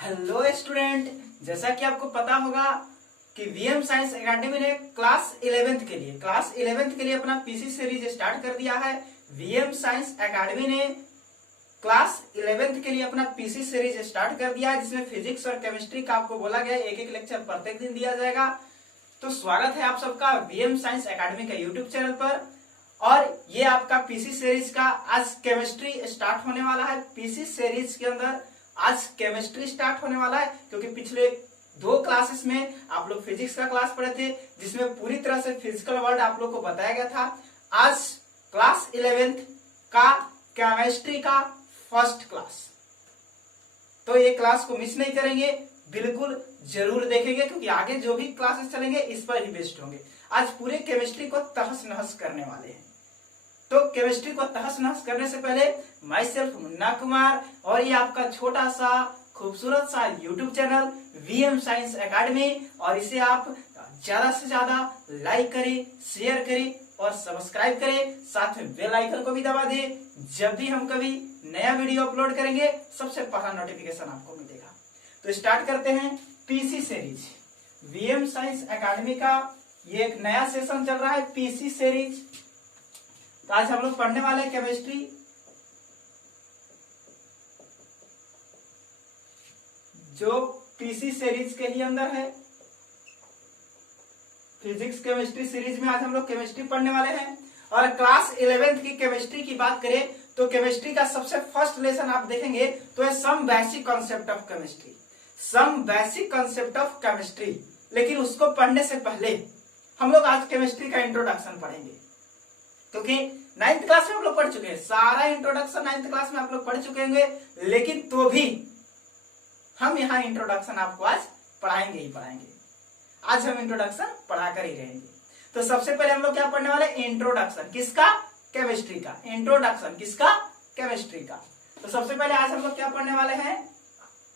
Hello student, जैसा कि आपको पता होगा कि वीएम साइंस एकेडमी ने क्लास 11th के लिए अपना पीसी सीरीज स्टार्ट कर दिया है। वीएम साइंस एकेडमी ने क्लास 11th के लिए अपना पीसी सीरीज स्टार्ट कर दिया है, जिसमें फिजिक्स और केमिस्ट्री का आपको बोला गया है एक लेक्चर प्रत्येक दिन दिया जाएगा। तो स्वागत है आप सबका वीएम साइंस एकेडमी का यूट्यूब चैनल पर। और ये आपका पीसी सीरीज का आज केमिस्ट्री स्टार्ट होने वाला है। पीसी सीरीज के अंदर आज केमिस्ट्री स्टार्ट होने वाला है, क्योंकि पिछले 2 क्लासेस में आप लोग फिजिक्स का क्लास पढ़े थे, जिसमें पूरी तरह से फिजिकल वर्ड आप लोग को बताया गया था। आज क्लास 11th का केमिस्ट्री का फर्स्ट क्लास, तो ये क्लास को मिस नहीं करेंगे, बिल्कुल जरूर देखेंगे, क्योंकि आगे जो भी क्लासेस चलेंगे इस पर ही बेस्ड होंगे। आज पूरे केमिस्ट्री को तहस नहस करने वाले हैं। तो केमिस्ट्री को तहस नहस करने से पहले माई सेल्फ मुन्ना कुमार और ये आपका छोटा सा खूबसूरत सा YouTube channel VM science academy, और इसे आप ज्यादा से ज्यादा लाइक करें, शेयर करें और सब्सक्राइब करें। साथ में बेल आइकन को भी दबा दें। जब भी हम कभी नया वीडियो अपलोड करेंगे सबसे पहला नोटिफिकेशन आपको मिलेगा। तो स्टार्ट करते हैं PC series. VM science academy का ये एक नया सेशन चल रहा है, पीसी सीरीज। तो आज हम लोग पढ़ने वाले हैं केमिस्ट्री। जो पीसी सीरीज के ही अंदर है, फिजिक्स केमिस्ट्री सीरीज में आज हम लोग केमिस्ट्री पढ़ने वाले हैं। और क्लास 11th की केमिस्ट्री की बात करें तो केमिस्ट्री का सबसे फर्स्ट लेसन आप देखेंगे तो है some basic concept of chemistry. Some basic concept of chemistry. लेकिन उसको पढ़ने से पहले हम लोग आज केमिस्ट्री का इंट्रोडक्शन पढ़ेंगे, क्योंकि 9th क्लास में आप लोग पढ़ चुके हैं। सारा इंट्रोडक्शन 9th क्लास में आप लोग पढ़ चुके होंगे, लेकिन तो भी हम यहाँ इंट्रोडक्शन आपको आज पढ़ाएंगे ही पढ़ाएंगे। आज हम इंट्रोडक्शन पढ़ाकर ही रहेंगे। तो सबसे पहले हम लोग क्या पढ़ने वाले? इंट्रोडक्शन किसका? केमिस्ट्री का। इंट्रोडक्शन किसका? केमिस्ट्री का। तो सबसे पहले आज हम लोग क्या पढ़ने वाले हैं?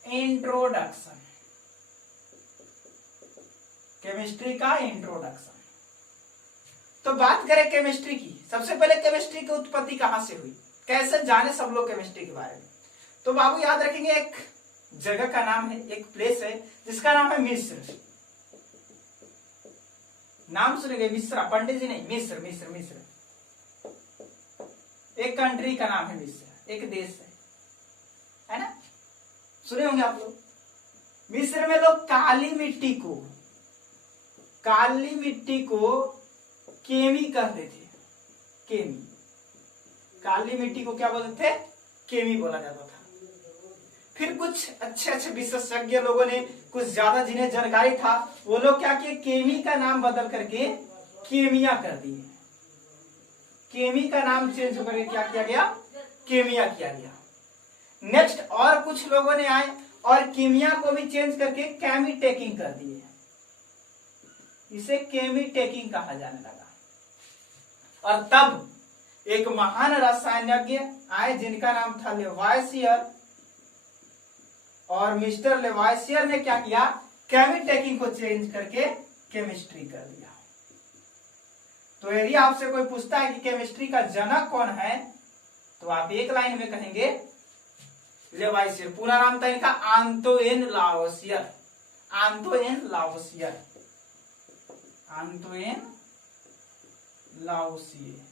इंट्रोडक्शन, केमिस्ट्री का इंट्रोडक्शन। तो बात करें केमिस्ट्री की, सबसे पहले केमिस्ट्री की उत्पत्ति कहां से हुई, कैसे जाने सब लोग केमिस्ट्री के बारे में? तो बाबू याद रखेंगे, एक जगह का नाम है, एक प्लेस है जिसका नाम है मिस्र। नाम सुनेंगे मिस्र, पंडित जी नहीं, मिस्र मिस्र मिस्र। एक कंट्री का नाम है मिस्र, एक देश है ना, सुने होंगे आप लोग। मिस्र में लोग काली मिट्टी को केमी कहते थे। केमी, काली मिट्टी को क्या बोलते थे? केमी बोला जाता था। फिर कुछ अच्छे विशेषज्ञ लोगों ने, कुछ ज्यादा जिन्हें जानकारी था, वो लोग क्या किए? केमी का नाम बदल करके केमिया कर दिए। केमी का नाम चेंज होकर क्या किया गया? केमिया किया गया। नेक्स्ट और कुछ लोगों ने आए और केमिया को भी चेंज करके केमी टेकिंग कर दिए। इसे केमी टेकिंग कहा जाने लगा। और तब एक महान रसायनज्ञ आए जिनका नाम था लेवाइसियर, और मिस्टर लेवाइसियर ने क्या किया? केमी टेकिंग को चेंज करके केमिस्ट्री कर दिया। तो यदि आपसे कोई पूछता है कि केमिस्ट्री का जनक कौन है, तो आप एक लाइन में कहेंगे लेवाइसियर। पूरा नाम था इनका आंतोइन लावोसियर। आंतोइन लावोसियर, आंतोइन लावोसियर,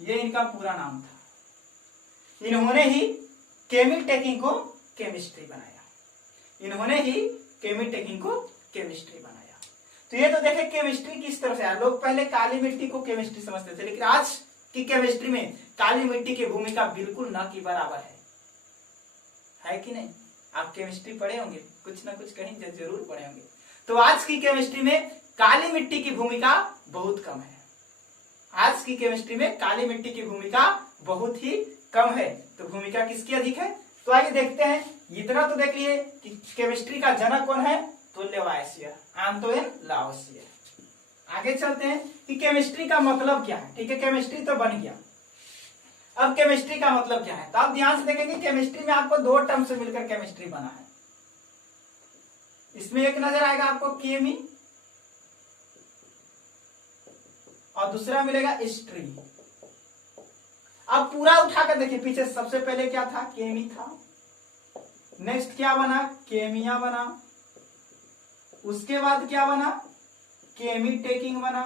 ये इनका पूरा नाम था। इन्होंने ही केमी टेकिंग को केमिस्ट्री बनाया। इन्होंने ही केमी टेकिंग को केमिस्ट्री बनाया। तो ये तो देखे केमिस्ट्री किस तरह से आया। लोग पहले काली मिट्टी को केमिस्ट्री समझते थे, लेकिन आज की केमिस्ट्री में काली मिट्टी की भूमिका बिल्कुल न की बराबर है कि नहीं? आप केमिस्ट्री पढ़े होंगे, कुछ ना कुछ कहीं जरूर पढ़े होंगे। तो आज की केमिस्ट्री में काली मिट्टी की भूमिका बहुत कम है। आज की केमिस्ट्री में काली मिट्टी की भूमिका बहुत ही कम है। तो भूमिका किसकी अधिक है? तो आइए देखते हैं। इतना तो देख लिए कि केमिस्ट्री का जनक कौन है, तो लेवाइसियर, आंतोइन लावोसियर। आगे चलते हैं कि केमिस्ट्री का मतलब क्या है। ठीक है, केमिस्ट्री तो बन गया, अब केमिस्ट्री का मतलब क्या है? तो आप ध्यान से देखेंगे, केमिस्ट्री में आपको 2 टर्म से मिलकर केमिस्ट्री बना है। इसमें एक नजर आएगा आपको केमी, और दूसरा मिलेगा स्ट्री। अब पूरा उठाकर देखिए, पीछे सबसे पहले क्या था? केमी था। नेक्स्ट क्या बना, केमिया बना, उसके बाद क्या बना, केमिटेकिंग बना,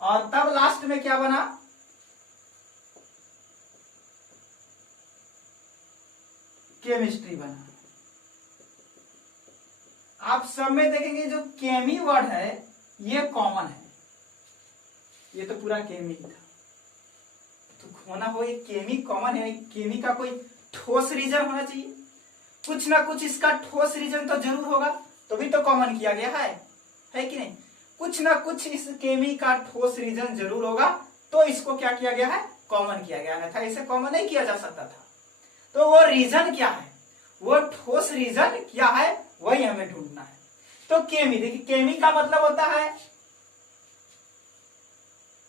और तब लास्ट में क्या बना, केमिस्ट्री बना। आप सब में देखेंगे जो केमी वर्ड है ये कॉमन है, ये तो पूरा केमी था, तो होना हो ये केमी कॉमन है, केमी का कोई ठोस रीजन होना चाहिए, कुछ ना कुछ इसका ठोस रीजन तो जरूर होगा, तो भी तो कॉमन किया गया है कि नहीं, कुछ ना कुछ इस केमी का ठोस रीजन जरूर होगा, तो इसको क्या किया गया है, कॉमन किया गया है, था इसे कॉमन नहीं किया जा सकता था। तो वो रीजन क्या है, वो ठोस रीजन क्या है, वही हमें ढूंढना है। तो केमी, देखिए केमी का मतलब होता है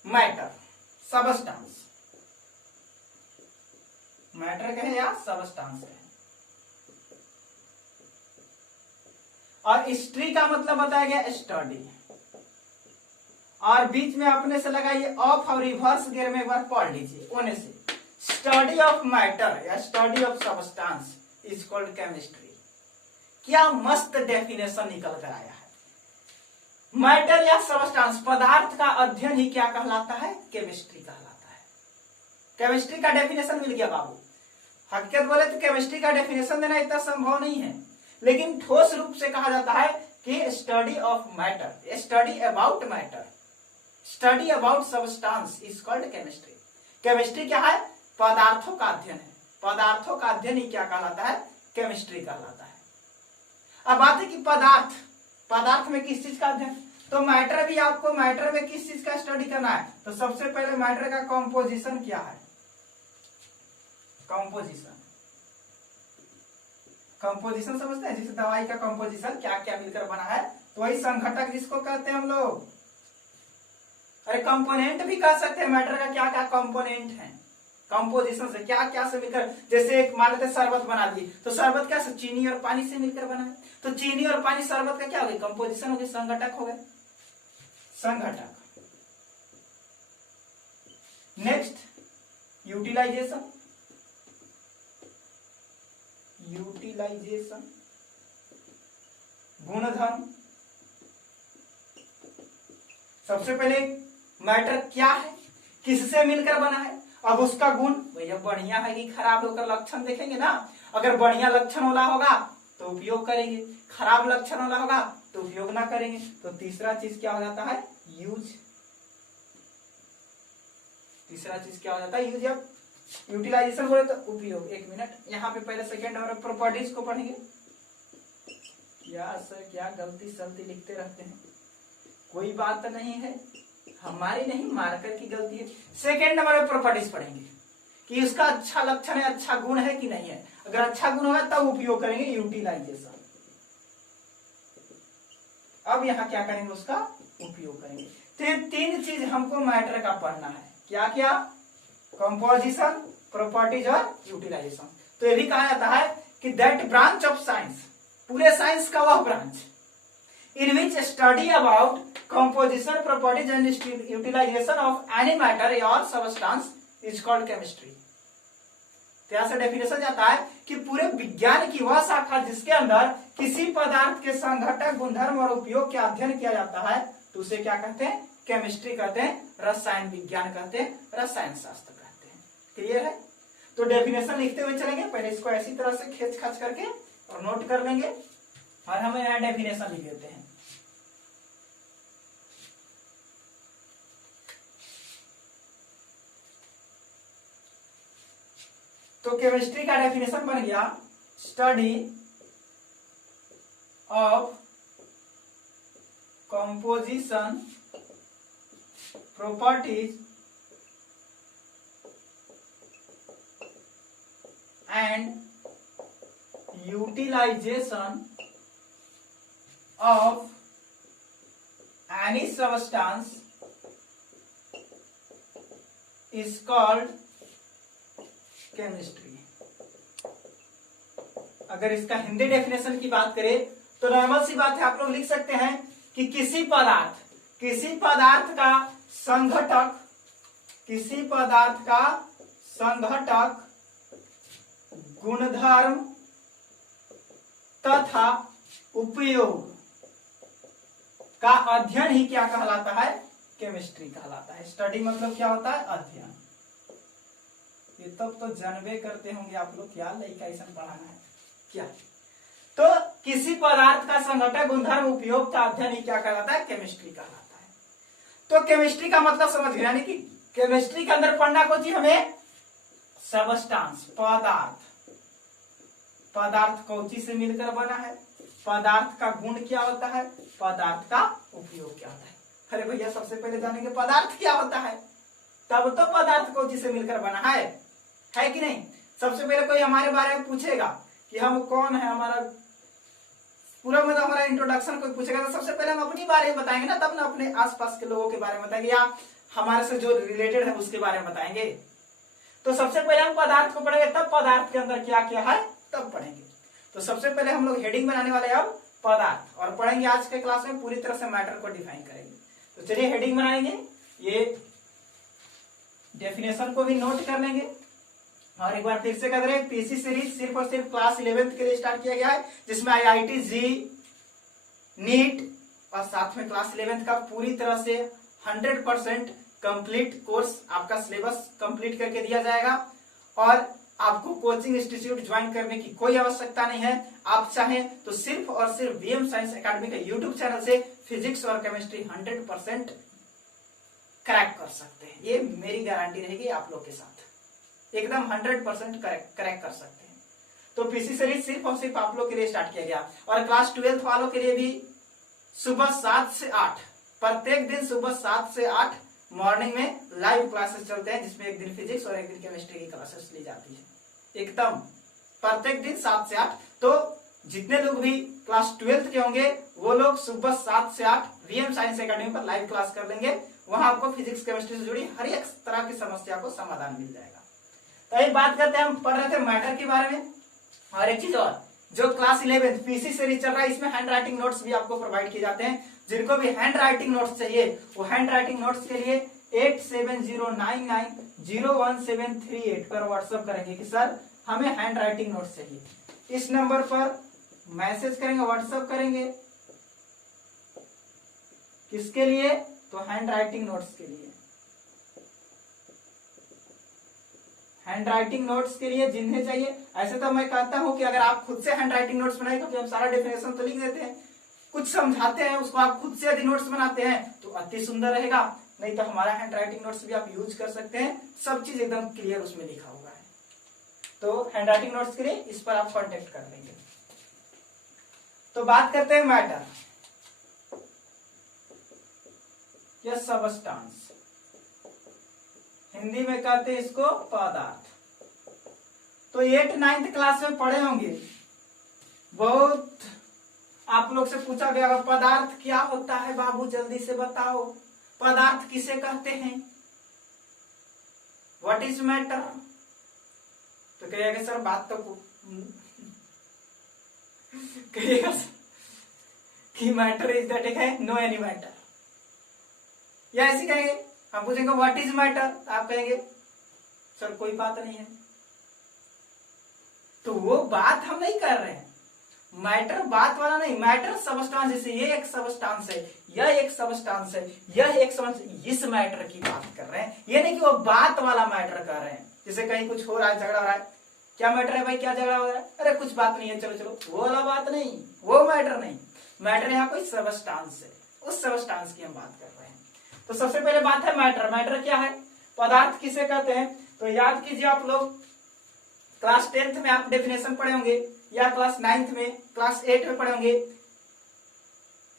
मैटर, सबस्टांस, मैटर कहे या सबस्टांस कहे, और हिस्ट्री का मतलब बताया गया स्टडी, और बीच में अपने से लगाइए ऑफ और रिवर्स गियर में एक बार पढ़ लीजिए ओने से, स्टडी ऑफ मैटर या study of substance is called chemistry. क्या मस्त डेफिनेशन निकल कर आया है। मैटर या सबस्टांस, पदार्थ का अध्ययन ही क्या कहलाता है, केमिस्ट्री कहलाता है। केमिस्ट्री का डेफिनेशन मिल गया बाबू। हकीकत बोले तो केमिस्ट्री का डेफिनेशन देना इतना संभव नहीं है, लेकिन ठोस रूप से कहा जाता है कि study of matter, study about matter, study about substance is called chemistry. Chemistry क्या है, पदार्थों का अध्ययन है, पदार्थों का अध्ययन ही क्या कहलाता है, केमिस्ट्री कहलाता है। अब बात है कि पदार्थ, पदार्थ में किस चीज का अध्ययन, तो मैटर भी आपको, मैटर में किस चीज का स्टडी करना है, तो सबसे पहले मैटर का कंपोजिशन क्या है, कंपोजिशन, कंपोजिशन समझते हैं, जिस दवाई का कंपोजिशन क्या क्या मिलकर बना है, तो वही संघटक जिसको कहते हैं हम लोग। अरे कंपोनेंट भी कह सकते हैं, मैटर का क्या क्या कंपोनेंट है, कंपोजिशन से क्या क्या से मिलकर, जैसे एक मान लेते शरबत बना दिए, तो शरबत क्या, चीनी और पानी से मिलकर बना है, तो चीनी और पानी शरबत का क्या हो गया, कंपोजिशन हो गया, संघटक हो गया, संघटक। नेक्स्ट यूटिलाइजेशन, यूटिलाइजेशन, गुणधर्म। सबसे पहले मैटर क्या है, किससे मिलकर बना है, अब उसका गुण, भैया बढ़िया है कि खराब है, उसका लक्षण देखेंगे ना, अगर बढ़िया लक्षण वाला होगा तो उपयोग करेंगे, खराब लक्षण वाला होगा तो उपयोग ना करेंगे। तो तीसरा चीज क्या हो जाता है, यूज, तीसरा चीज क्या हो जाता है, यूज। अब यूटिलाइजेशन बोले तो उपयोग। एक मिनट, यहाँ पे पहले सेकेंड और प्रॉपर्टीज को पढ़ेंगे। क्या सर क्या गलती सलती लिखते रहते हैं, कोई बात नहीं है, हमारी नहीं मार्कर की गलती है। सेकेंड नंबर में प्रॉपर्टीज पढ़ेंगे कि उसका अच्छा लक्षण है, अच्छा गुण है कि नहीं है, अगर अच्छा गुण होगा तब उपयोग करेंगे, यूटिलाइजेशन। अब यहाँ क्या करेंगे, उसका उपयोग करेंगे। तो ये तीन चीज हमको मैटर का पढ़ना है, क्या क्या, कंपोजिशन, प्रॉपर्टीज और यूटिलाइजेशन। तो ये भी कहा जाता है कि दैट ब्रांच ऑफ साइंस, पूरे साइंस का वह branch in which study about composition, properties and utilization of any matter or substance is called chemistry। तो यहां से डेफिनेशन जाता है कि पूरे विज्ञान की वह शाखा जिसके अंदर किसी पदार्थ के संघटक, गुणधर्म और उपयोग का अध्ययन किया जाता है, तो उसे क्या कहते हैं, केमिस्ट्री कहते हैं, रसायन विज्ञान कहते हैं, रसायन शास्त्र कहते हैं। क्लियर है। तो डेफिनेशन लिखते हुए चलेंगे, पहले इसको ऐसी तरह से खींच खाच करके और नोट कर लेंगे, और हमें यहाँ डेफिनेशन लिख देते हैं। तो केमिस्ट्री का डेफिनेशन बन गया, study of composition, properties and utilization of any substance is called chemistry. अगर इसका हिंदी डेफिनेशन की बात करें तो नॉर्मल सी बात है, आप लोग लिख सकते हैं कि किसी पदार्थ का संघटक, किसी पदार्थ का संघटक गुणधर्म तथा उपयोग का अध्ययन ही क्या कहलाता है? केमिस्ट्री कहलाता है। स्टडी मतलब क्या होता है? अध्ययन। ये तब तो जानबे करते होंगे आप लोग, क्या लड़का ऐसा पढ़ाना है क्या? तो किसी पदार्थ का संघटक गुणधर्म उपयोग का अध्ययन ही क्या कहलाता है? केमिस्ट्री कहलाता है। तो केमिस्ट्री का मतलब समझ गए, यानी कि केमिस्ट्री के अंदर पढ़ना को जी हमें सबस्टांस, पदार्थ। पदार्थ कौची से मिलकर बना है, पदार्थ का गुण क्या होता है, पदार्थ का उपयोग क्या होता है। अरे भैया सबसे पहले जानेंगे पदार्थ क्या होता है, तब तो पदार्थ कौची से मिलकर बना है कि नहीं। सबसे पहले कोई हमारे बारे में पूछेगा कि हम कौन है, हमारा पूरा मतलब हमारा इंट्रोडक्शन कोई पूछेगा तो सबसे पहले हम अपनी बारे में बताएंगे ना, तब ना अपने आसपास के लोगों के बारे में बताएंगे या हमारे से जो रिलेटेड है उसके बारे में बताएंगे। तो सबसे पहले हम पदार्थ को पढ़ेंगे, तब पदार्थ के अंदर क्या क्या है तब पढ़ेंगे। तो सबसे पहले हम लोग हेडिंग बनाने वाले हैं अब पदार्थ, और पढ़ेंगे आज के क्लास में पूरी तरह से मैटर को डिफाइन करेंगे। तो चलिए हेडिंग बनाएंगे, ये डेफिनेशन को भी नोट कर लेंगे। और एक बार फिर से कर रहे हैं, पीसी सीरीज सिर्फ और सिर्फ क्लास 11th के लिए स्टार्ट किया गया है, जिसमें आईआईटी जी, नीट और साथ में क्लास 11th का पूरी तरह से 100% कंप्लीट कोर्स आपका सिलेबस कंप्लीट करके दिया जाएगा। और आपको कोचिंग इंस्टीट्यूट ज्वाइन करने की कोई आवश्यकता नहीं है। आप चाहें तो सिर्फ और सिर्फ वीएम साइंस एकेडमी के यूट्यूब चैनल से फिजिक्स और केमिस्ट्री 100% क्रैक कर सकते हैं। ये मेरी गारंटी रहेगी आप लोग के साथ, एकदम 100% क्रैक कर सकते हैं। तो पीसी सीरीज सिर्फ और सिर्फ आप लोग के लिए स्टार्ट किया गया। और क्लास 12th वालों के लिए भी सुबह 7 से 8 प्रत्येक दिन सुबह 7 से 8 मॉर्निंग में लाइव क्लासेस चलते हैं, जिसमें एक दिन फिजिक्स और एक दिन केमिस्ट्री की क्लासेस ली जाती है, एकदम प्रत्येक दिन 7 से 8। तो जितने लोग भी क्लास 12th के होंगे वो लोग सुबह 7 से 8 वीएम साइंस एकेडमी पर लाइव क्लास कर लेंगे। वहां आपको फिजिक्स केमिस्ट्री से जुड़ी हर एक तरह की समस्या को समाधान मिल जाएगा। तो एक बात करते हैं, हम पढ़ रहे थे मैटर के बारे में। और एक चीज और, जो क्लास 11 पीसी सीरीज चल रहा है, इसमें हैंड राइटिंग नोट्स भी आपको प्रोवाइड किए जाते हैं। जिनको भी हैंड राइटिंग नोट्स चाहिए वो हैंड राइटिंग नोट्स के लिए 8709901738 पर व्हाट्सएप करेंगे कि सर हमें हैंड राइटिंग नोट्स चाहिए। इस नंबर पर मैसेज करेंगे, व्हाट्सएप करेंगे, किसके लिए? तो हैंड राइटिंग नोट्स के लिए। हैंड राइटिंग नोट्स के लिए जिन्हें चाहिए। ऐसे तो मैं कहता हूं कि अगर आप खुद से हैंड राइटिंग नोट्स बनाए तो हम सारा डेफिनेशन तो लिख देते हैं, कुछ समझाते हैं उसको, आप खुद से यदि नोट्स बनाते हैं तो अति सुंदर रहेगा। नहीं तो हमारा हैंड राइटिंग नोट्स भी आप यूज कर सकते हैं, सब चीज एकदम क्लियर उसमें लिखा हुआ है। तो हैंड राइटिंग नोट्स के लिए इस पर आप कॉन्टेक्ट कर लेंगे। तो बात करते हैं मैटर या सबस्टांस, हिंदी में कहते हैं इसको पदार्थ। तो 8th-9th क्लास में पढ़े होंगे, बहुत आप लोग से पूछा गया पदार्थ क्या होता है बाबू, जल्दी से बताओ पदार्थ किसे कहते हैं, व्हाट इज मैटर। तो कहिएगा सर बात तो कहिएगा कि मैटर इज दैट है नो एनी मैटर, या ऐसे कहेंगे। हम पूछेंगे व्हाट इज मैटर, आप कहेंगे सर कोई बात नहीं है। तो वो बात हम नहीं कर रहे हैं, मैटर बात वाला नहीं, मैटर सबस्टांस। जैसे ये एक सबस्टांस है, यह एक सबस्टांस है, यह एक सबस्टांस, इस मैटर की बात कर रहे हैं। ये नहीं कि वो बात वाला मैटर कर रहे हैं। जैसे कहीं कुछ हो रहा है, झगड़ा हो रहा है, क्या मैटर है भाई, क्या झगड़ा हो रहा है, अरे कुछ बात नहीं है, चलो चलो, वो वाला बात नहीं, वो मैटर नहीं। मैटर यहाँ कोई सबस्टांस है, उस सबस्टांस की हम बात कर रहे हैं। तो सबसे पहले बात है मैटर। मैटर क्या है, पदार्थ किसे कहते हैं। तो याद कीजिए आप लोग क्लास 10th में आप डेफिनेशन पढ़े होंगे, या क्लास 9th में, क्लास 8 में पढ़े होंगे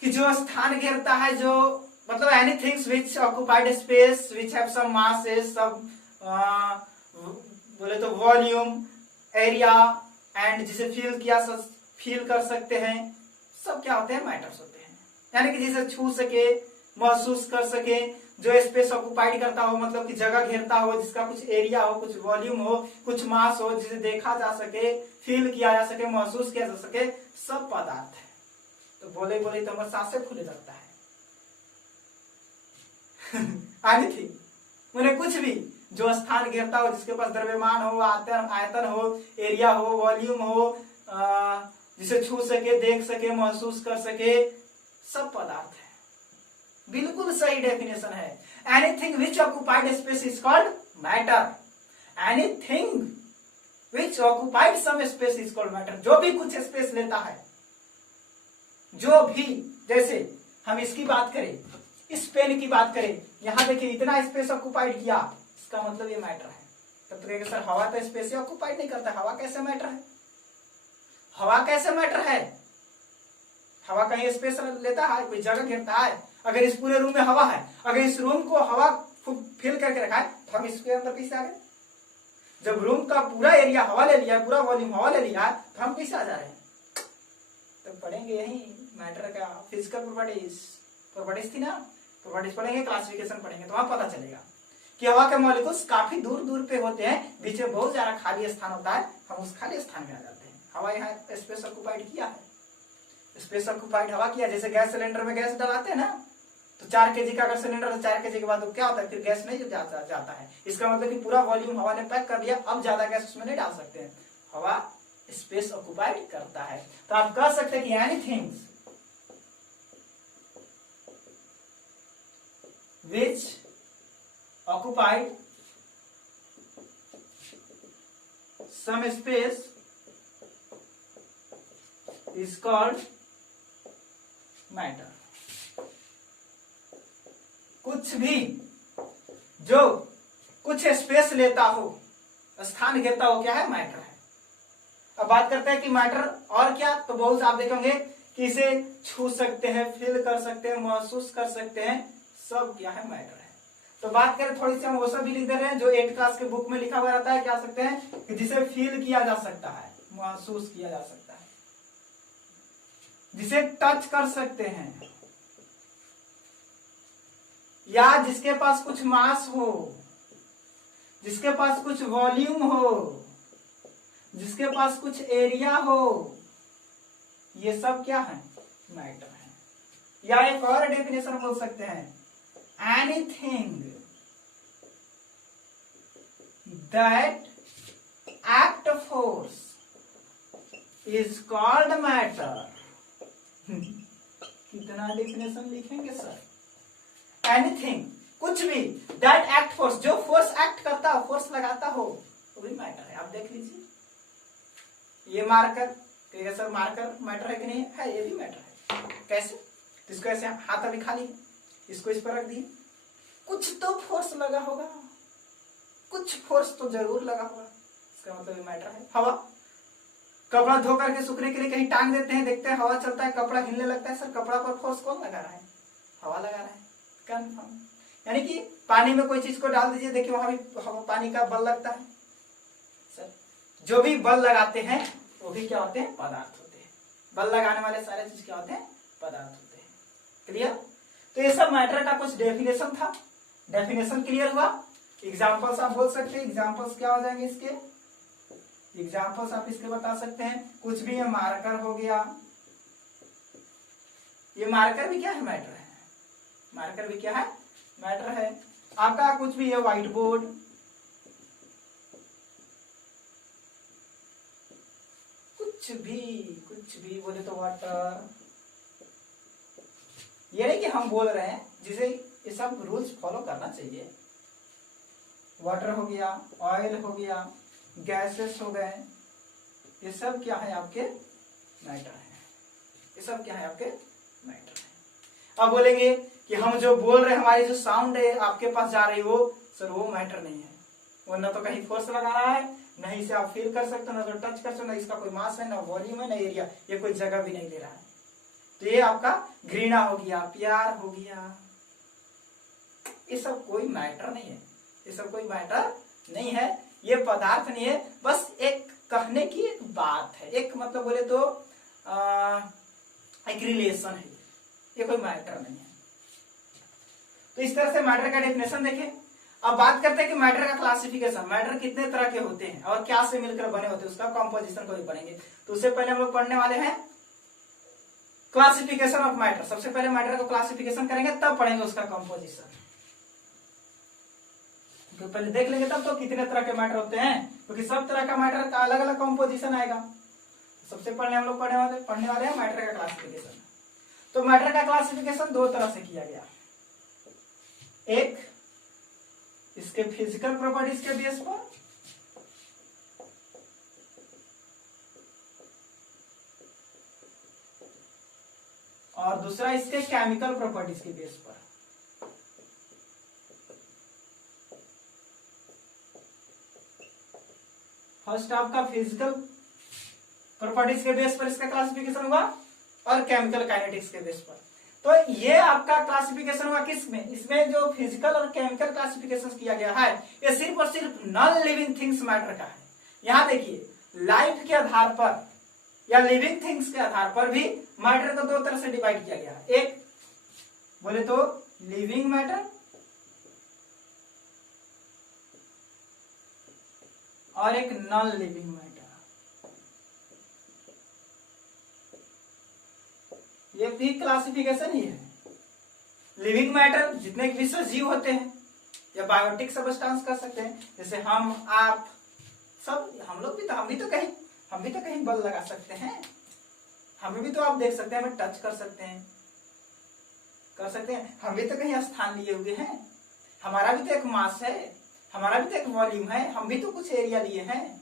कि जो स्थान घेरता है, जो मतलब anythings which occupied space which have some mass, सब बोले तो वॉल्यूम, एरिया एंड जिसे फील कर सकते हैं, सब क्या होते हैं, मैटर्स होते हैं। यानी कि जिसे छू सके, महसूस कर सके, जो स्पेस ऑक्युपाइड करता हो, मतलब कि जगह घेरता हो, जिसका कुछ एरिया हो, कुछ वॉल्यूम हो, कुछ मास हो, जिसे देखा जा सके, फील किया जा सके, महसूस किया जा सके, सब पदार्थ है। तो बोले बोले तो हमारे सांसें खुले लगता है एनीथिंग, उन्हें कुछ भी, जो स्थान घेरता हो, जिसके पास द्रव्यमान हो, आयतन हो, एरिया हो, वॉल्यूम हो, जिसे छू सके, देख सके, महसूस कर सके, सब पदार्थ है। बिल्कुल सही डेफिनेशन है। Anything which occupied space is called matter. Anything which occupied some space is called matter. जो भी कुछ स्पेस लेता है, जो भी, जैसे हम इसकी बात करें, इस पेन की बात करें, यहां देखिए इतना स्पेस ऑक्युपाइड किया, इसका मतलब ये मैटर है। तब तो कहेंगे सर हवा तो स्पेस ऑक्युपाइड नहीं करता, हवा कैसे मैटर है? हवा कैसे मैटर है? हवा कहीं स्पेस लेता है, कोई जगह घेरता है? अगर इस पूरे रूम में हवा है, अगर इस रूम को हवा फिल करके रखा है, तो हम इसके अंदर कैसे आ गए? जब रूम का पूरा एरिया हवा ले लिया, पूरा वॉल्यूम हवा ले लिया, तो हम कैसे आ जा रहे हैं? तो पढ़ेंगे यही मैटर का फिजिकल प्रॉपर्टीज थी ना, प्रॉपर्टीज पढ़ेंगे, क्लासिफिकेशन पढ़ेंगे, तो वहां पता चलेगा कि हवा के मॉलिक्यूल्स काफी दूर दूर पे होते हैं, बीच में बहुत ज्यादा खाली स्थान होता है, हम उस खाली स्थान में आ जाते हैं। हवा यहाँ स्पेस ऑक्युपाइड किया है, स्पेस ऑक्युपाइड हवा किया। जैसे गैस सिलेंडर में गैस डलाते हैं ना, तो 4 kg का अगर सिलेंडर है, 4 kg के बाद तो क्या होता है, फिर गैस नहीं जाता है। इसका मतलब कि पूरा वॉल्यूम हवा ने पैक कर दिया, अब ज्यादा गैस उसमें नहीं डाल सकते हैं। हवा स्पेस ऑक्युपाइड करता है। तो आप कह सकते हैं कि anything which occupied some space is called matter. कुछ भी जो कुछ स्पेस लेता हो, स्थान घेरता हो, क्या है? मैटर है। अब बात करते हैं कि मैटर और क्या, तो बहुत आप देखेंगे कि इसे छू सकते हैं, फील कर सकते हैं, महसूस कर सकते हैं, सब क्या है? मैटर है। तो बात करें थोड़ी सी, हम वो सब भी लिख दे रहे हैं जो 8th क्लास के बुक में लिखा हुआ रहता है। क्या सकते हैं कि जिसे फील किया जा सकता है, महसूस किया जा सकता है, जिसे टच कर सकते हैं, या जिसके पास कुछ मास हो, जिसके पास कुछ वॉल्यूम हो, जिसके पास कुछ एरिया हो, ये सब क्या है? मैटर है। या एक और डेफिनेशन बोल सकते हैं, anything that act force is called matter. कितना डेफिनेशन लिखेंगे सर? एनीथिंग, कुछ भी, दैट एक्ट फोर्स, जो फोर्स एक्ट करता हो, फोर्स लगाता हो, वो भी मैटर है। आप देख लीजिए, ये मार्कर, कहेगा सर मार्कर मैटर है कि नहीं है? ये भी मैटर है। कैसे? इसको ऐसे हाथ अभी खाली है, इसको इस पर रख दिए, कुछ तो फोर्स लगा होगा, कुछ फोर्स तो जरूर लगा होगा, इसका मतलब ये मैटर है। हवा, कपड़ा धो करके सूखने के लिए कहीं टांग देते हैं, देखते हैं हवा चलता है, कपड़ा हिलने लगता है, सर कपड़ा पर फोर्स कौन लगा रहा है? हवा लगा रहा है। कंफर्म। यानी कि पानी में कोई चीज को डाल दीजिए, देखिए वहां भी पानी का बल लगता है। सर जो भी बल लगाते हैं वो भी क्या होते हैं? पदार्थ होते हैं। बल लगाने वाले सारे चीज क्या होते हैं? पदार्थ होते हैं। क्लियर? तो ये सब मैटर का कुछ डेफिनेशन था। डेफिनेशन क्लियर हुआ? एग्जाम्पल्स आप बोल सकते हैं। एग्जाम्पल्स क्या हो जाएंगे इसके? एग्जाम्पल्स आप इसके बता सकते हैं। कुछ भी, ये मार्कर हो गया, ये मार्कर भी क्या है? मैटर है। मार्कर भी क्या है? मैटर है। आपका कुछ भी है, व्हाइट बोर्ड, कुछ भी बोले तो वाटर। ये नहीं कि हम बोल रहे हैं, जिसे ये सब रूल्स फॉलो करना चाहिए। वाटर हो गया, ऑयल हो गया, गैसेस हो गए, ये सब क्या है? आपके मैटर है। ये सब क्या है? आपके मैटर है। अब बोलेंगे कि हम जो बोल रहे हैं, हमारी जो साउंड है आपके पास जा रही हो, सर वो मैटर नहीं है। वो न तो कहीं फोर्स लगा रहा है, न इसे आप फील कर सकते हो, न तो टच कर सकते हो, न इसका कोई मास है, न वॉल्यूम है, न एरिया, ये कोई जगह भी नहीं ले रहा है। तो ये आपका घृणा हो गया, प्यार हो गया, ये सब कोई मैटर नहीं है। ये सब कोई मैटर नहीं है, ये पदार्थ नहीं है, बस एक कहने की एक बात है, एक मतलब बोले तो एक रिलेशन है, ये कोई मैटर नहीं है। तो इस तरह से मैटर का डेफिनेशन देखें। अब बात करते हैं कि मैटर का क्लासिफिकेशन। मैटर कितने तरह के होते हैं और क्या से मिलकर बने होते हैं, उसका कॉम्पोजिशन को भी पढ़ेंगे। तो उससे पहले हम लोग पढ़ने वाले हैं क्लासिफिकेशन ऑफ मैटर। सबसे पहले मैटर को क्लासिफिकेशन करेंगे, तब पढ़ेंगे उसका कॉम्पोजिशन। तो पहले देख लेंगे तब तो कितने तरह के मैटर होते हैं, क्योंकि सब तरह का मैटर का अलग अलग कंपोजिशन आएगा। सबसे पहले हम लोग पढ़ने वाले हैं मैटर का क्लासिफिकेशन। तो मैटर का क्लासिफिकेशन दो तरह से किया गया, एक इसके फिजिकल प्रॉपर्टीज के बेस पर, और दूसरा इसके केमिकल प्रॉपर्टीज के बेस पर। फर्स्ट आपका फिजिकल प्रॉपर्टीज के बेस पर इसका क्लासिफिकेशन हुआ और केमिकल काइनेटिक्स के बेस पर। तो ये आपका क्लासिफिकेशन हुआ किसमें, इसमें जो फिजिकल और केमिकल क्लासिफिकेशन किया गया है ये सिर्फ और सिर्फ नॉन लिविंग थिंग्स मैटर का है। यहां देखिए लाइफ के आधार पर या लिविंग थिंग्स के आधार पर भी मैटर को दो तरह से डिवाइड किया गया है, एक बोले तो लिविंग मैटर और एक नॉन लिविंग मैटर। ये भी क्लासिफिकेशन ही है। लिविंग मैटर जितने विश्व जीव होते हैं या बायोटिक सब्सटेंस कर सकते हैं, जैसे हम आप सब, हम भी तो कहीं बल लगा सकते हैं, हमें भी तो आप देख सकते हैं, हमें टच कर सकते हैं, हम भी तो कहीं स्थान लिए हुए हैं, हमारा भी तो एक मास है, हमारा भी तो एक वॉल्यूम है, हम भी तो कुछ एरिया लिए हैं।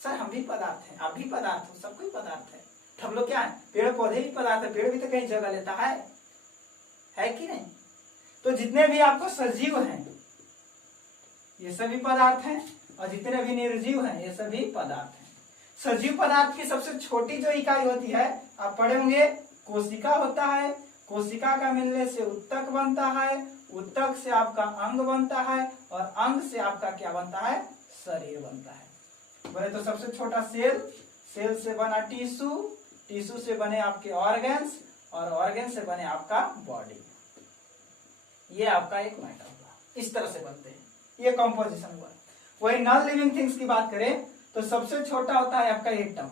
सर हम भी पदार्थ हैं, आप भी पदार्थ हो, सब कोई पदार्थ है। हम लोग क्या है, पेड़ पौधे भी पदार्थ है, पेड़ भी तो कहीं जगह लेता है कि नहीं। तो जितने भी आपको सजीव हैं ये सभी पदार्थ हैं, और जितने भी निर्जीव हैं ये सभी पदार्थ हैं। सजीव पदार्थ की सबसे छोटी जो इकाई होती है आप पढ़े होंगे, कोशिका होता है। कोशिका का मिलने से उत्तक बनता है, उत्तक से आपका अंग बनता है, और अंग से आपका क्या बनता है, शरीर बनता है। बोले तो सबसे छोटा सेल, सेल से बना टिश्यू, टिश्यू से बने आपके ऑर्गन्स, और ऑर्गन से बने आपका बॉडी। ये आपका एक मैटर हुआ, इस तरह से बनते हैं, ये कंपोजिशन हुआ। वही नॉन लिविंग थिंग्स की बात करें तो सबसे छोटा होता है आपका एटम।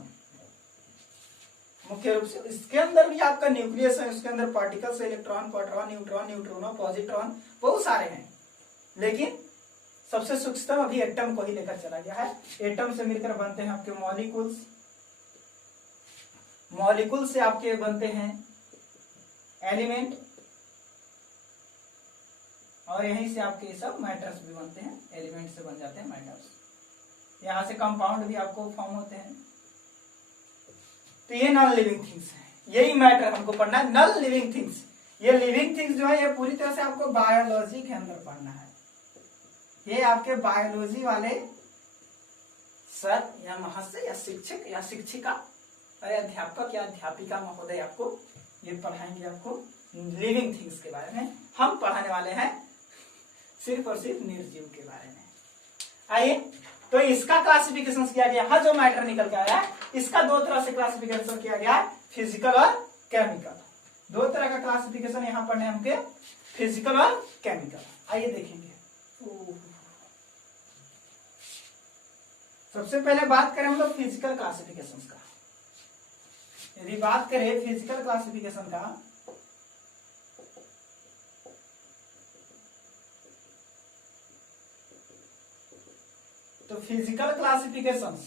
मुख्य रूप से इसके अंदर भी आपका न्यूक्लियस है, उसके अंदर particles, electron, proton, neutron, neutrino, positron, बहुत सारे हैं, लेकिन सबसे सूक्ष्म अभी एटम को ही लेकर चला गया है। एटम से मिलकर बनते हैं आपके मॉलिक्यूल्स, मॉलिक्यूल से आपके बनते हैं एलिमेंट, और यहीं से आपके सब मैटर्स भी बनते हैं, एलिमेंट से बन जाते हैं मैटर्स। यहां से कंपाउंड भी आपको फॉर्म होते हैं। तो ये नॉन लिविंग थिंग्स है, यही मैटर हमको पढ़ना है, नॉन लिविंग थिंग्स। ये लिविंग थिंग्स जो है ये पूरी तरह से आपको बायोलॉजी के अंदर पढ़ना है। ये आपके बायोलॉजी वाले सर या महाशय या शिक्षक या शिक्षिका, अरे अध्यापक या अध्यापिका महोदय आपको ये पढ़ाएंगे आपको लिविंग थिंग्स के बारे में। हम पढ़ाने वाले हैं सिर्फ और सिर्फ निर्जीव के बारे में। आइए, तो इसका क्लासिफिकेशन किया गया, हाँ जो मैटर निकल के आया इसका दो तरह से क्लासिफिकेशन किया गया, फिजिकल और केमिकल। दो तरह का क्लासिफिकेशन यहाँ पढ़ने हमके, फिजिकल और केमिकल। आइए देखेंगे। सबसे पहले बात करें हम लोग फिजिकल क्लासिफिकेशन का। यदि बात करें फिजिकल क्लासिफिकेशन का, तो फिजिकल क्लासिफिकेशन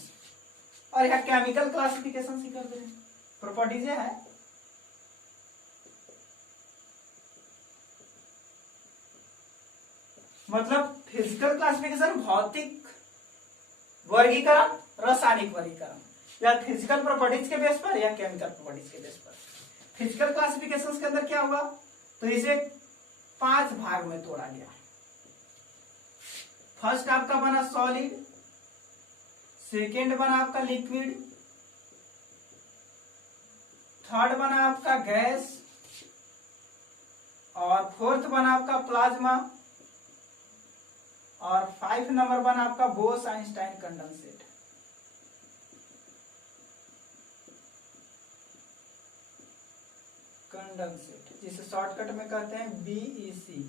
और यह केमिकल क्लासिफिकेशन ही कर दे, प्रॉपर्टीज है। मतलब फिजिकल क्लासिफिकेशन भौतिक वर्गीकरण, रासायनिक वर्गीकरण, या फिजिकल प्रॉपर्टीज के बेस पर या केमिकल प्रॉपर्टीज के बेस पर। फिजिकल क्लासिफिकेशन के अंदर क्या हुआ, तो इसे 5 भाग में तोड़ा गया। फर्स्ट आपका बना सॉलिड, सेकेंड बना आपका लिक्विड, थर्ड बना आपका गैस, और फोर्थ बना आपका प्लाज्मा, और 5 नंबर बना आपका बोस आइंस्टाइन कंडेंसेट। कंडेंसेट जिसे शॉर्टकट में कहते हैं BEC।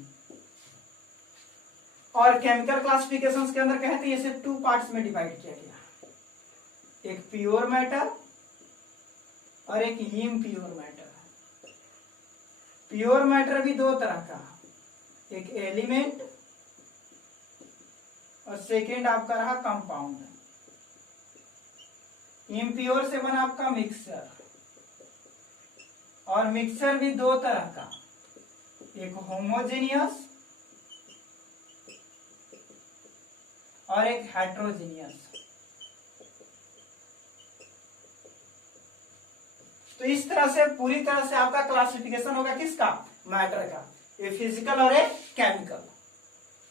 और केमिकल क्लासिफिकेशंस के अंदर कहते हैं इसे 2 पार्ट्स में डिवाइड किया गया, एक प्योर मैटर और एक इम्प्योर मैटर। प्योर मैटर भी दो तरह का, एक एलिमेंट और सेकेंड आपका रहा कंपाउंड। इम्प्योर से बना आपका मिक्सचर, और मिक्सचर भी दो तरह का, एक होमोजेनियस और एक हेट्रोजीनियस। तो इस तरह से पूरी तरह से आपका क्लासिफिकेशन होगा किसका, मैटर का, ये फिजिकल और एक केमिकल।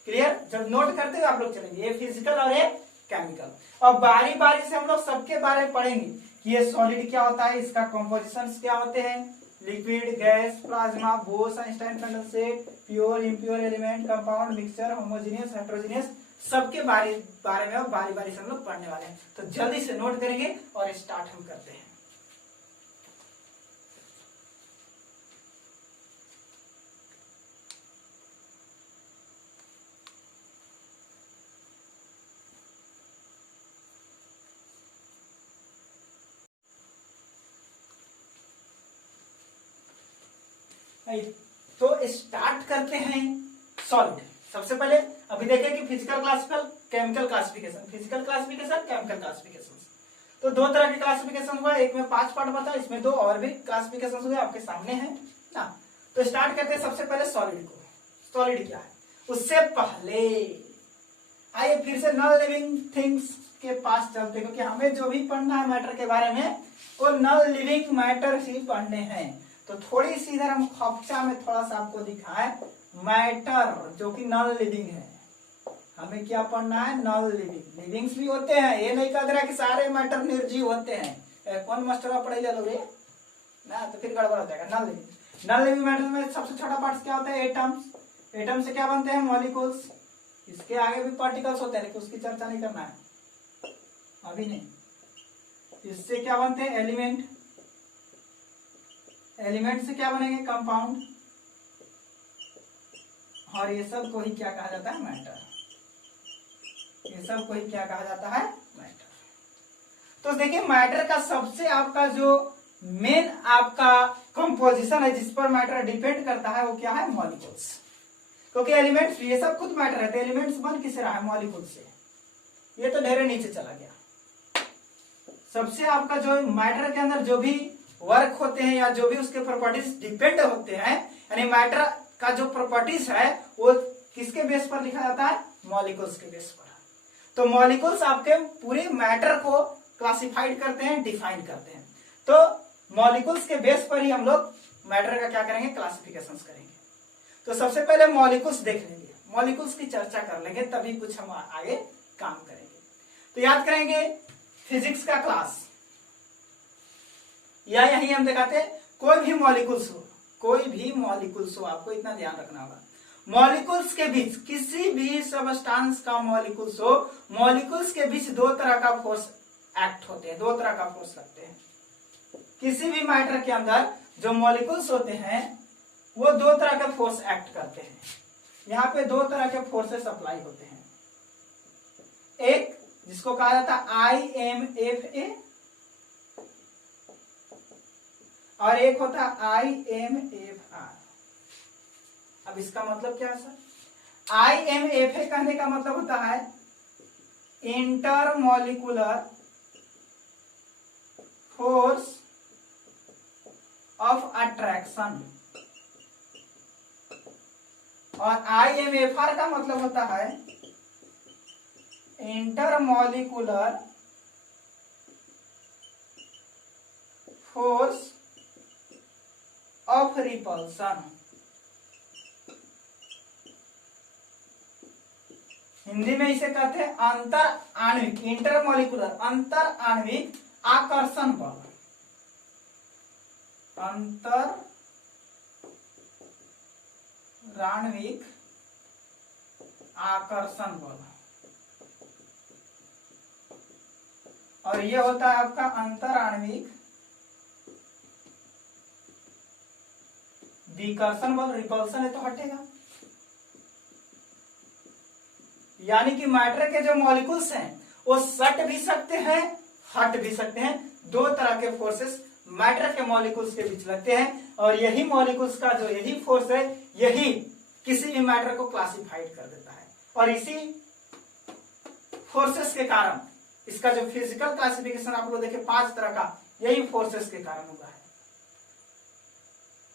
क्लियर, जब नोट करते हुए आप लोग चलेंगे, ये फिजिकल और एक केमिकल। और बारी बारी से हम लोग सबके बारे में पढ़ेंगे कि ये सॉलिड क्या होता है, इसका कंपोजिशंस क्या होते हैं, liquid, gas, plasma, Bose, Einstein condensate, pure, impure element, compound, mixture, homogeneous, heterogeneous, सबके बारे में बारी बारी से हम लोग पढ़ने वाले हैं। तो जल्दी से नोट करेंगे और स्टार्ट हम करते हैं। तो स्टार्ट करते हैं सॉलिड। सबसे पहले अभी देखें कि physical classification, chemical classification, physical classification, chemical classification. तो दो तरह के क्लासिफिकेशन हुआ, एक में 5 पार्ट बता, इसमें 2 और भी क्लासिफिकेशन हुए, आपके सामने है ना। तो स्टार्ट करते हैं सबसे पहले सॉलिड को। सॉलिड क्या है, उससे पहले आइए फिर से नॉन लिविंग थिंग्स के पास चलते, क्योंकि हमें जो भी पढ़ना है मैटर के बारे में वो नॉन लिविंग मैटर ही पढ़ने हैं। तो थोड़ी सी इधर हम खपचा में थोड़ा सा आपको दिखाए मैटर जो कि नॉन लिविंग है। हमें क्या पढ़ना है, नॉन लिविंग। लिविंग्स भी होते हैं, ये नहीं कह रहा कि सारे मैटर निर्जीव होते हैं। कौन मास्टर पढ़े ले लो रे ना, तो फिर गड़बड़ हो जाएगा। Non living, non living matter में सबसे छोटा पार्ट क्या होता है, एटम्स। एटम से क्या बनते हैं, मॉलिक्यूल्स। इसके आगे भी पार्टिकल्स होते हैं, लेकिन उसकी चर्चा नहीं करना है अभी नहीं। इससे क्या बनते हैं, एलिमेंट। एलिमेंट से क्या बनेंगे, कंपाउंड। और ये सब को ही क्या कहा जाता है, मैटर। ये सब को ही क्या कहा जाता है, मैटर। तो देखिए मैटर का सबसे आपका जो मेन आपका कंपोजिशन है, जिस पर मैटर डिपेंड करता है, वो क्या है, मॉलिक्यूल्स। क्योंकि एलिमेंट्स ये सब खुद मैटर है, तो एलिमेंट्स बन किससे रहा है, मॉलिक्यूल से। ये तो ढेरे नीचे चला गया। सबसे आपका जो मैटर के अंदर जो भी वर्क होते हैं या जो भी उसके प्रॉपर्टीज डिपेंड होते हैं, यानी मैटर का जो प्रॉपर्टीज है वो किसके बेस पर लिखा जाता है, मॉलिक्यूल्स के बेस पर। तो मॉलिक्यूल्स आपके पूरे मैटर को क्लासिफाइड करते हैं, डिफाइन करते हैं। तो मॉलिक्यूल्स के बेस पर ही हम लोग मैटर का क्या करेंगे, क्लासिफिकेशन करेंगे। तो सबसे पहले मॉलिक्यूल्स देख लेंगे, मॉलिक्यूल्स की चर्चा कर लेंगे, तभी कुछ हम आगे काम करेंगे। तो याद करेंगे फिजिक्स का क्लास, या यही हम दिखाते हैं, कोई भी मॉलिक्यूल्स हो, कोई भी मॉलिक्यूल्स हो, आपको इतना ध्यान रखना होगा। मॉलिक्यूल्स के बीच किसी भी सबस्टांस का मॉलिक्यूल्स हो, मॉलिक्यूल्स के बीच दो तरह का फोर्स एक्ट होते हैं, दो तरह का फोर्स लगते हैं। किसी भी मैटर के अंदर जो मॉलिक्यूल्स होते हैं वो दो तरह के फोर्स एक्ट करते हैं। यहाँ पे दो तरह के फोर्सेस अप्लाई होते हैं, एक जिसको कहा जाता है IMFA और एक होता है IMFR। अब इसका मतलब क्या है सर, IMFA कहने का मतलब होता है इंटरमॉलिक्यूलर फोर्स ऑफ अट्रैक्शन, और IMFR का मतलब होता है intermolecular force of repulsion. Hindi में इसे कहते हैं अंतर आणविक, इंटरमॉलिक्यूलर, अंतर आणविक आकर्षण बल। अंतर आणविक आकर्षण बल, और ये होता है आपका अंतर आणविक विकर्षण बल। रिपल्सन है तो हटेगा, यानी कि मैटर के जो मॉलिक्यूल्स हैं वो सट भी सकते हैं, हट भी सकते हैं। दो तरह के फोर्सेस मैटर के मॉलिक्यूल्स के बीच लगते हैं, और यही मॉलिक्यूल्स का जो यही फोर्स है, यही किसी भी मैटर को क्लासिफाइड कर देता है। और इसी फोर्सेस के कारण, इसका जो फिजिकल क्लासिफिकेशन आप लोग देखे 5 तरह का, यही फोर्सेस के कारण हुआ है।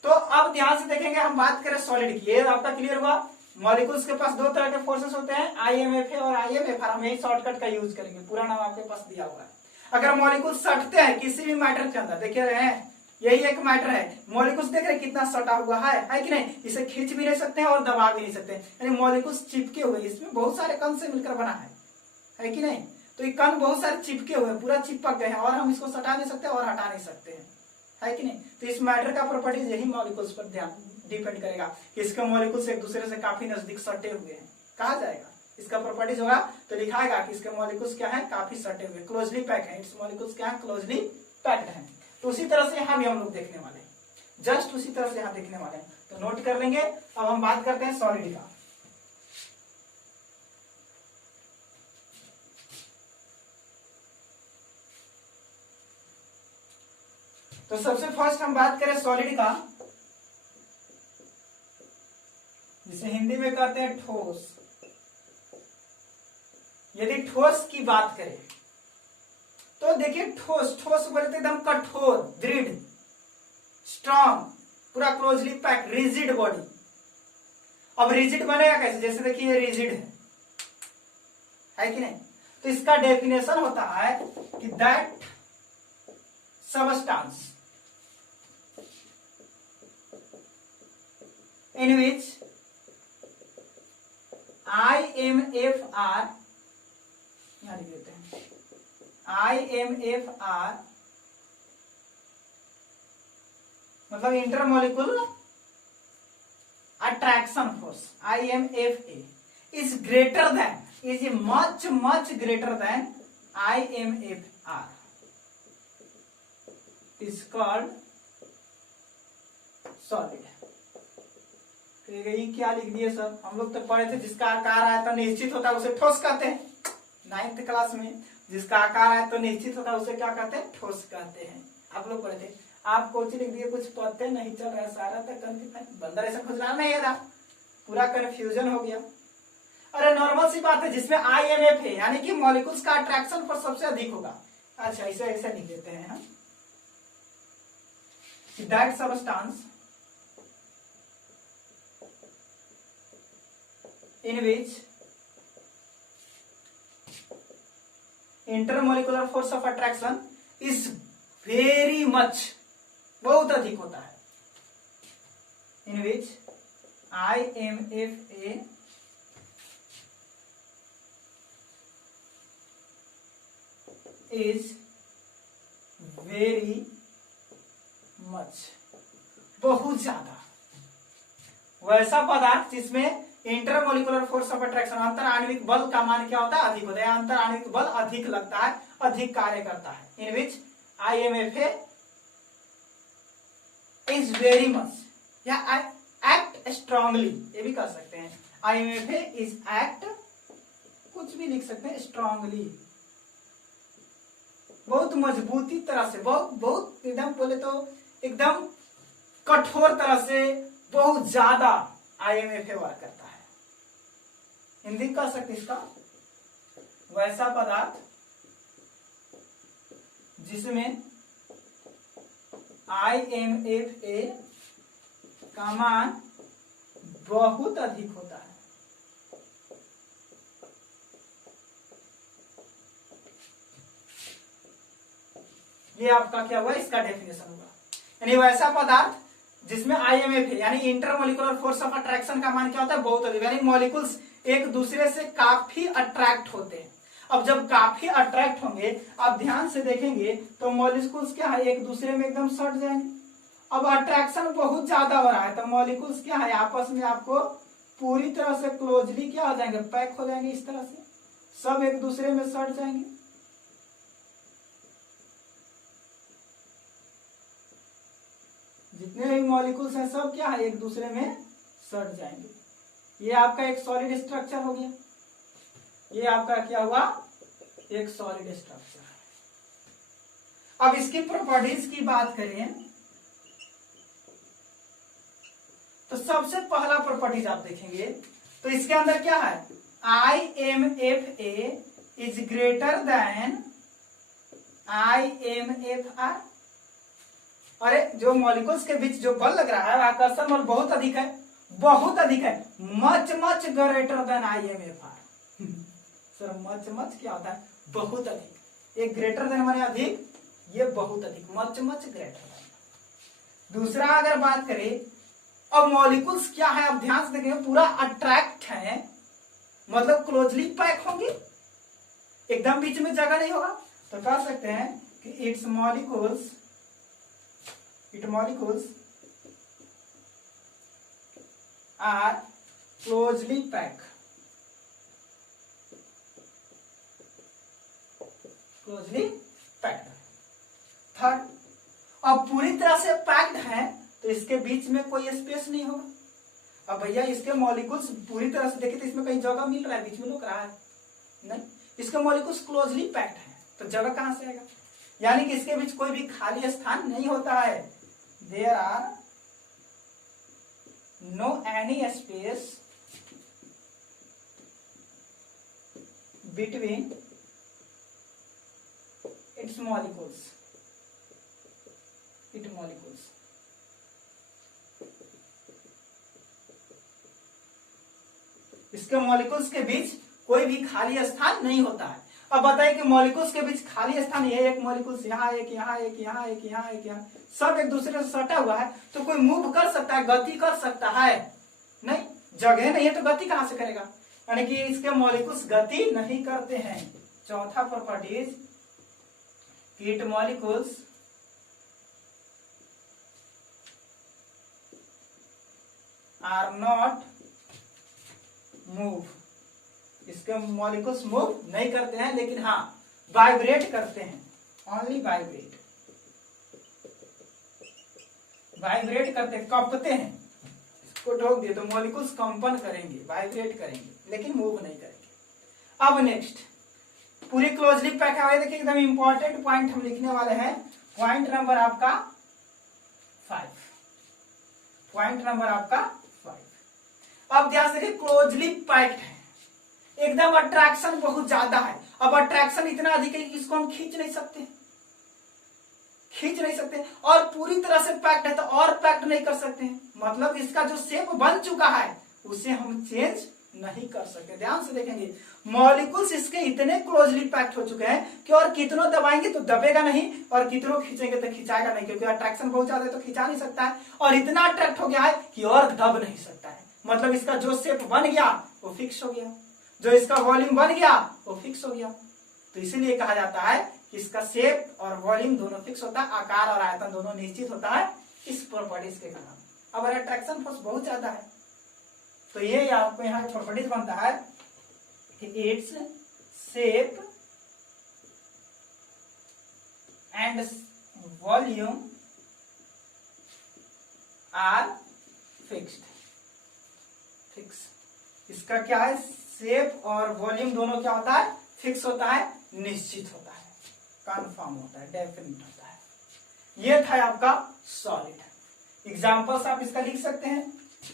तो अब ध्यान से देखेंगे, हम बात करें सॉलिड की, ये आपका क्लियर हुआ। मॉलिक्यूल्स के पास 2 तरह के फोर्सेस होते हैं, IMFA और IMFR। हम यही शॉर्टकट का यूज करेंगे, पूरा नाम आपके पास दिया हुआ है। अगर मॉलिक्यूल सटते हैं किसी भी मैटर के अंदर, देख रहे हैं यही एक मैटर है, मॉलिक्यूल्स देख रहे हैं कितना सटा हुआ है कि नहीं, इसे खींच भी नहीं सकते हैं और दबा भी नहीं सकते, यानी मॉलिक्यूल्स चिपके हुए, इसमें बहुत सारे कण से मिलकर बना है कि नहीं। तो ये कण बहुत सारे चिपके हुए, पूरा चिपक गए हैं और हम इसको सटा नहीं सकते और हटा नहीं सकते हैं, है कि नहीं। तो इस मैटर का प्रॉपर्टीज यही मॉलिक्यूल्स पर ध्यान डिपेंड करेगा कि इसके मॉलिक्यूल्स एक दूसरे से काफी नजदीक सटे हुए हैं, कहा जाएगा इसका प्रॉपर्टीज होगा तो लिखाएगा कि इसके मॉलिक्यूल्स क्या है, काफी सटे हुए, क्लोजली पैक है, इट्स मॉलिक्यूल्स क्या है, क्लोजली पैक्ड है। तो उसी तरह से यहाँ भी हम लोग देखने वाले हैं, जस्ट उसी तरह से यहाँ देखने वाले हैं, तो नोट कर लेंगे। अब हम बात करते हैं सॉलिड का। तो सबसे फर्स्ट हम बात करें सॉलिड का, जिसे हिंदी में कहते हैं ठोस। यदि ठोस की बात करें तो देखिए ठोस, ठोस बोले तो एकदम कठोर, दृढ़, स्ट्रांग, पूरा क्लोजली पैक्ड, रिजिड बॉडी। अब रिजिड बनेगा कैसे, जैसे देखिए ये रिजिड है कि नहीं। तो इसका डेफिनेशन होता है कि that substance in which IMFR, यहां लिख देते हैं, IMFR मतलब intermolecular attraction force, IMFA is greater than, is much greater than IMFR, is called solid। ये क्या लिख दिए सर, हम लोग तो पढ़े थे जिसका आकार आया तो निश्चित होता है उसे ठोस कहते हैं, 9th क्लास में। जिसका आकार आया तो निश्चित होता है उसे क्या कहते हैं, ठोस कहते हैं, आप लोग पढ़े थे। आप कोचिंग लिख दिए, कुछ पढ़ते नहीं चल रहा है, सारा तक कंफ्यूजन, बंदर ऐसा खुजला नहीं है, पूरा कंफ्यूजन हो गया। अरे नॉर्मल सी बात है, जिसमें IMF है यानी कि मॉलिक्यूल्स का अट्रैक्शन पर सबसे अधिक होगा। अच्छा इसे ऐसे लिख देते हैं हम, that substance in which intermolecular force of attraction is very much, बहुत अधिक होता है, in which IMFA is very much, बहुत ज्यादा। वैसा पदार्थ जिसमें इंटरमोलिकुलर फोर्स ऑफ अट्रैक्शन, अंतर आणविक बल का मान क्या होता है, अधिक होता है, अंतर आणविक बल अधिक लगता है, अधिक कार्य करता है, इन विच IMFA इज वेरी मच, या एक्ट स्ट्रांगली, ये भी कर सकते हैं, IMFA इज एक्ट, कुछ भी लिख सकते हैं, स्ट्रांगली, बहुत मजबूती तरह से, बहुत एकदम बोले तो एकदम कठोर तरह से, बहुत ज्यादा IMFA वर्क करता है। हिंदी कह सकते इसका, वैसा पदार्थ जिसमें IMFA का मान बहुत अधिक होता है। ये आपका क्या हुआ, इसका डेफिनेशन हुआ, यानी वैसा पदार्थ जिसमें IMFA यानी इंटरमोलिकुलर फोर्स ऑफ अट्रैक्शन का मान क्या होता है, बहुत अधिक, यानी मॉलिक्यूल्स एक दूसरे से काफी अट्रैक्ट होते हैं। अब जब काफी अट्रैक्ट होंगे, आप ध्यान से देखेंगे तो मॉलिक्यूल्स क्या है, एक दूसरे में एकदम सट जाएंगे। अब अट्रैक्शन बहुत ज्यादा हो रहा है तो मॉलिक्यूल्स क्या है, आपस में आपको पूरी तरह से क्लोजली क्या हो जाएंगे, पैक हो जाएंगे, इस तरह से सब एक दूसरे में सट जाएंगे। जितने भी मॉलिक्यूल्स हैं सब क्या है, एक दूसरे में सट जाएंगे। ये आपका एक सॉलिड स्ट्रक्चर हो गया, ये आपका क्या हुआ, एक सॉलिड स्ट्रक्चर। अब इसकी प्रॉपर्टीज की बात करें तो सबसे पहला प्रॉपर्टीज आप देखेंगे तो इसके अंदर क्या है, IMFA is greater than IMFR। अरे जो मॉलिक्यूल्स के बीच जो बल लग रहा है आकर्षण बल बहुत अधिक है, बहुत अधिक है, much much greater than IMFR। Sir much much क्या होता है? बहुत अधिक। एक ग्रेटर देन माने अधिक, ये बहुत अधिक, मच मच ग्रेटर देन। दूसरा अगर बात करें, अब मॉलिक्यूल्स क्या है, आप ध्यान से देखेंगे पूरा अट्रैक्ट है, मतलब क्लोजली पैक होंगे, एकदम बीच में जगह नहीं होगा, तो कह सकते हैं कि it molecules are closely pack, closely packed. Third, अब पूरी तरह से पैक्ड है तो इसके बीच में कोई स्पेस नहीं होगा। अब भैया इसके मॉलिक्यूल्स पूरी तरह से देखें तो इसमें कहीं जगह मिल रहा है, बीच में लुक रहा है नहीं, इसके मॉलिक्यूल्स क्लोजली पैक्ड है, तो जगह कहां से आएगा? यानी कि इसके बीच कोई भी खाली स्थान नहीं होता है। There are no any space between its molecules, it molecules. इसके मॉलिक्यूल्स के बीच कोई भी खाली स्थान नहीं होता है। अब बताइए कि मॉलिक्यूल्स के बीच खाली स्थान, ये एक मॉलिक्यूल्स यहाँ एक, यहाँ एक, यहाँ एक, यहाँ एक, यहाँ सब एक दूसरे से सटा हुआ है, तो कोई मूव कर सकता है, गति कर सकता है नहीं? जगह नहीं है तो गति कहां से करेगा? यानी कि इसके मॉलिक्यूल्स गति नहीं करते हैं। चौथा properties, it molecules are not move, इसके मॉलिक्यूल्स मूव नहीं करते हैं, लेकिन हाँ वाइब्रेट करते हैं, ओनली वाइब्रेट, वाइब्रेट करते, कंपते हैं। इसको ठोक दिए तो मॉलिक्यूल्स कंपन करेंगे, वाइब्रेट करेंगे, लेकिन मूव नहीं करेंगे। अब नेक्स्ट, पूरी क्लोजली पैक है, देखिए एकदम इंपॉर्टेंट पॉइंट हम लिखने वाले हैं, पॉइंट नंबर आपका 5, पॉइंट नंबर आपका 5। अब ध्यान से देखिए, क्लोजली पैक्ड है, एकदम अट्रैक्शन बहुत ज्यादा है। अब अट्रैक्शन इतना अधिक है कि इसको हम खींच नहीं सकते, खींच नहीं सकते, और पूरी तरह से पैक्ड है तो और पैक्ड नहीं कर सकते हैं, मतलब इसका जो शेप बन चुका है उसे हम चेंज नहीं कर सकते। ध्यान से देखेंगे, मॉलिक्यूल्स इसके इतने क्लोजली पैक्ड हो चुके हैं कि और कितनों दबाएंगे तो दबेगा नहीं, और कितनों खींचेंगे तो खिंचाएगा नहीं, क्योंकि अट्रैक्शन बहुत ज्यादा है तो खिंचा नहीं सकता है, और इतना अट्रैक्ट हो गया है कि और दब नहीं सकता है। मतलब इसका जो शेप बन गया वो फिक्स हो गया, जो इसका वॉल्यूम बन गया वो फिक्स हो गया। तो इसीलिए कहा जाता है कि इसका शेप और वॉल्यूम दोनों फिक्स होता है, आकार और आयतन दोनों निश्चित होता है इस प्रॉपर्टीज के कारण। अब अट्रैक्शन फोर्स बहुत ज्यादा है तो ये आपको यहाँ प्रॉपर्टीज बनता है कि its shape and volume are fixed, fix. इसका क्या है, शेप और वॉल्यूम दोनों क्या होता है, फिक्स होता है, निश्चित होता है, कंफर्म होता है, डेफिनेट होता है। ये था आपका सॉलिड। एग्जांपल्स आप इसका लिख सकते हैं,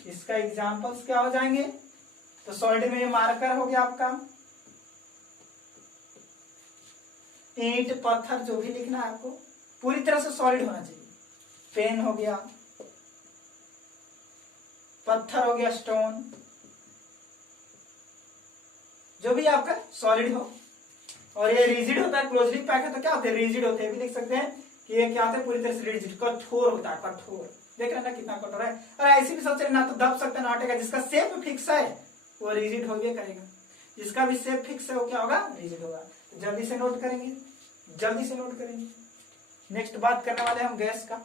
इसका एग्जांपल्स क्या हो जाएंगे, तो सॉलिड में ये मार्कर हो गया आपका, ईंट पत्थर जो भी लिखना है आपको पूरी तरह से सॉलिड होना चाहिए। पेन हो गया, पत्थर हो गया, स्टोन, जो भी आपका सॉलिड हो। और ये रिजिड होता है, क्लोजली पैक है तो क्या होते हैं, रिजिड होते हैं, भी लिख सकते हैं कि ये क्या होता है, पूरी तरह से रिजिड, कठोर होता है, कठोर। देख रहे हैं ना कितना कठोर है, और ऐसी भी सबसे ना तो दब सकता है ना हटेगा। जिसका शेप फिक्स है वो रिजिड हो गया करेगा, जिसका भी शेप फिक्स है वो क्या होगा, रिजिड होगा। तो जल्दी से नोट करेंगे, जल्दी से नोट करेंगे। नेक्स्ट बात करने वाले हम गैस का।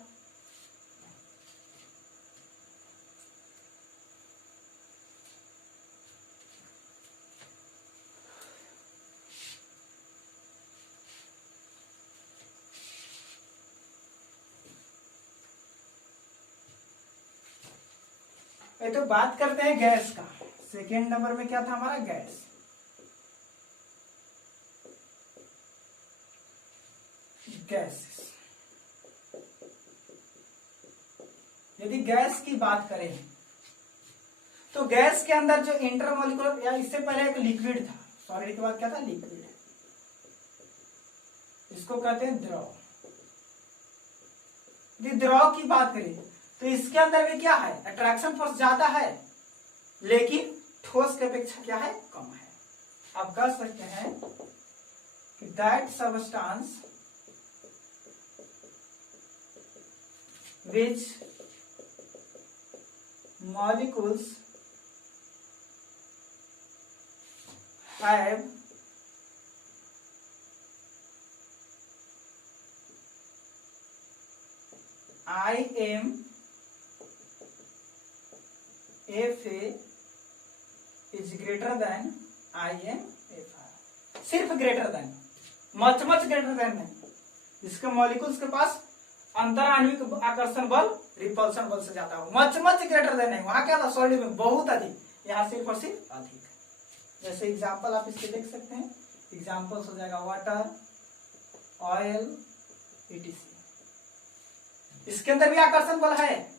तो बात करते हैं गैस का। सेकेंड नंबर में क्या था हमारा, गैस। गैसेस, यदि गैस की बात करें तो गैस के अंदर जो इंटरमोलिकुलर, या इससे पहले एक लिक्विड था, सॉलिड के बाद क्या था, लिक्विड। इसको कहते हैं द्रव। यदि द्रव की बात करें तो इसके अंदर भी क्या है, अट्रैक्शन फोर्स ज्यादा है, लेकिन ठोस की अपेक्षा क्या है, कम है। आप कह सकते हैं कि that substance which molecules have IMFA is greater than IMFR। सिर्फ greater than, much greater than नहीं। इसके मॉलिक्यूल्स के पास अंतर आणविक आकर्षण बल रिपल्सन बल से ज्यादा हो, मच ग्रेटर देन नहीं। वहां क्या था, सॉलिड में बहुत अधिक, यहाँ सिर्फ और सिर्फ अधिक। जैसे एग्जांपल आप इसके देख सकते हैं, एग्जांपल्स हो जाएगा वाटर, ऑयल, ईटीसी। इसके अंदर भी आकर्षण बल है,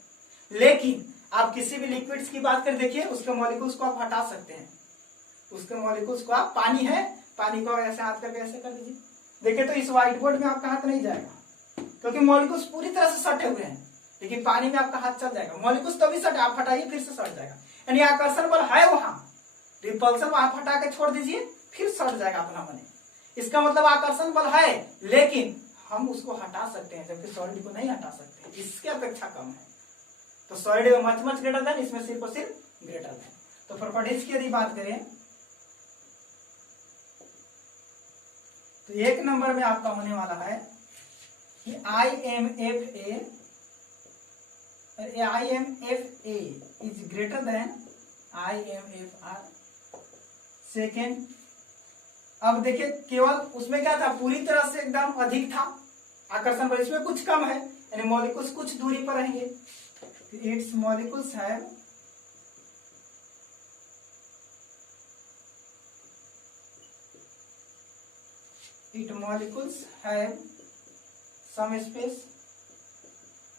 लेकिन आप किसी भी लिक्विड्स की बात कर देखिए, उसके मॉलिक्यूल्स को आप हटा सकते हैं। उसके मॉलिक्यूल्स को आप, पानी है, पानी को ऐसे हाथ करके ऐसे कर दीजिए, देखिए तो इस व्हाइट बोर्ड में आपका हाथ नहीं जाएगा, क्योंकि मॉलिक्यूल्स पूरी तरह से सटे हुए हैं। लेकिन पानी में आपका हाथ चल जाएगा, मॉलिक्यूल्स तो भी सटे, आप हटाइए फिर से सट जाएगा। यानी आकर्षण बल है वहां, रिपल्सन आप हटा के छोड़ दीजिए फिर सट जाएगा अपना मन। इसका मतलब आकर्षण बल है, लेकिन हम उसको हटा सकते हैं, जबकि सॉलिड को नहीं हटा सकते, इसके अपेक्षा कम है। तो सॉलिड मच ग्रेटर देन, इसमें सिर्फ और सिर्फ ग्रेटर देन। तो प्रॉपर्टीज की यदि बात करें तो एक नंबर में आपका होने वाला है कि IMFA is greater than IMFR। Second, अब देखिए केवल उसमें क्या था, पूरी तरह से एकदम अधिक था आकर्षण बल, इसमें कुछ कम है, यानी मॉलिक्यूल्स कुछ दूरी पर रहेंगे। Its molecules have some space.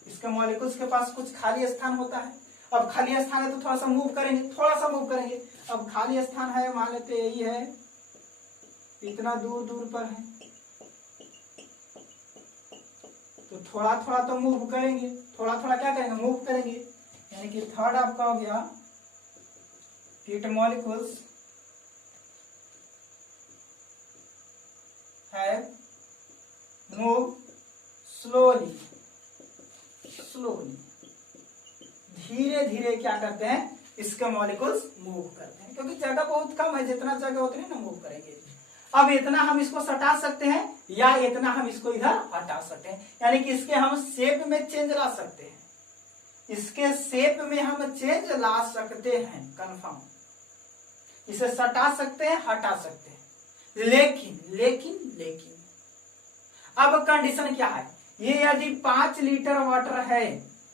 इसके मॉलिक्यूल्स के पास कुछ खाली स्थान होता है। अब खाली स्थान है तो थोड़ा सा मूव करेंगे, थोड़ा सा मूव करेंगे। अब खाली स्थान है, मान लेते यही है, इतना दूर पर है, तो थोड़ा तो मूव करेंगे, थोड़ा क्या करेंगे, मूव करेंगे। यानी कि थर्ड आपका हो गया it molecules have move slowly, धीरे क्या करते हैं, इसके मॉलिक्यूल्स मूव करते हैं, क्योंकि जगह बहुत कम है, जितना जगह उतनी ना मूव करेंगे। अब इतना हम इसको सटा सकते हैं या इतना हम इसको इधर हटा सकते हैं, यानी कि इसके हम शेप में चेंज ला सकते हैं, इसके शेप में हम चेंज ला सकते हैं, कंफर्म। इसे सटा सकते हैं, हटा सकते हैं, लेकिन अब कंडीशन क्या है, ये यदि 5 लीटर वाटर है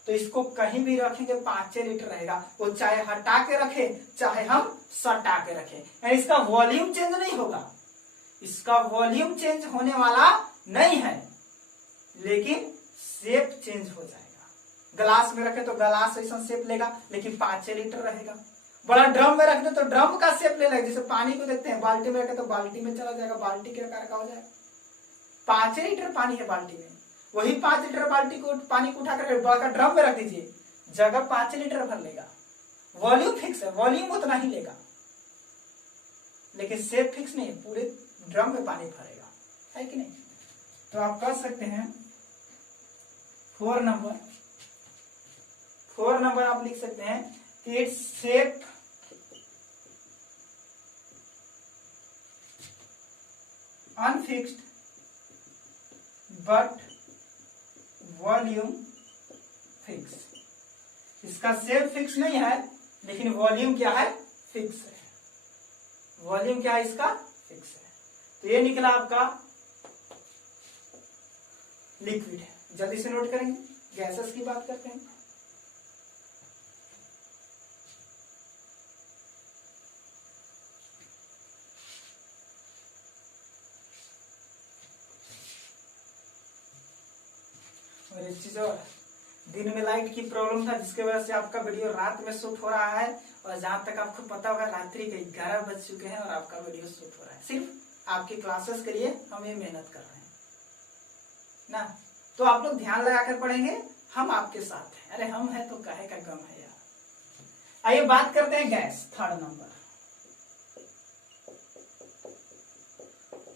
तो इसको कहीं भी रखेंगे 5 लीटर रहेगा, वो चाहे हटा के रखे चाहे हम सटा के रखें, यानी इसका वॉल्यूम चेंज नहीं होगा, इसका वॉल्यूम चेंज होने वाला नहीं है, लेकिन शेप चेंज हो जाएगा। ग्लास में रखे तो ग्लास ऐसा शेप लेगा, लेकिन 5 लीटर रहेगा। बड़ा ड्रम में रख दे तो ड्रम का शेप ले लेगा, जैसे पानी को देखते हैं, बाल्टी में रखे तो बाल्टी में चला जाएगा, बाल्टी के आकार का हो जाएगा। 5 लीटर पानी है बाल्टी में, वही 5 लीटर बाल्टी को पानी को उठाकर बड़ा ड्रम में रख दीजिए, जगह 5 लीटर भर लेगा। वॉल्यूम फिक्स है, वॉल्यूम उतना ही लेगा, लेकिन शेप फिक्स नहीं है, पूरे ड्रम में पानी भरेगा, है कि नहीं। तो आप कर सकते हैं 4 नंबर आप लिख सकते हैं कि its shape unfixed but volume fix. इसका शेप फिक्स नहीं है, लेकिन वॉल्यूम क्या है, फिक्स है। वॉल्यूम क्या है इसका, फिक्स है। तो ये निकला आपका लिक्विड है। जल्दी से नोट करेंगे, गैसेस की बात करते हैं। और एक चीज और, दिन में लाइट की प्रॉब्लम था, जिसके वजह से आपका वीडियो रात में शूट हो रहा है, और जहां तक आपको पता होगा रात्रि के 11 बज चुके हैं और आपका वीडियो शूट हो रहा है। सिर्फ आपकी क्लासेस के लिए हम ये मेहनत कर रहे हैं। ना। तो आप लोग ध्यान लगाकर पढ़ेंगे, हम आपके साथ हैं। अरे हम हैं तो काहे का गम है यार। आइए बात करते हैं गैस, थर्ड नंबर।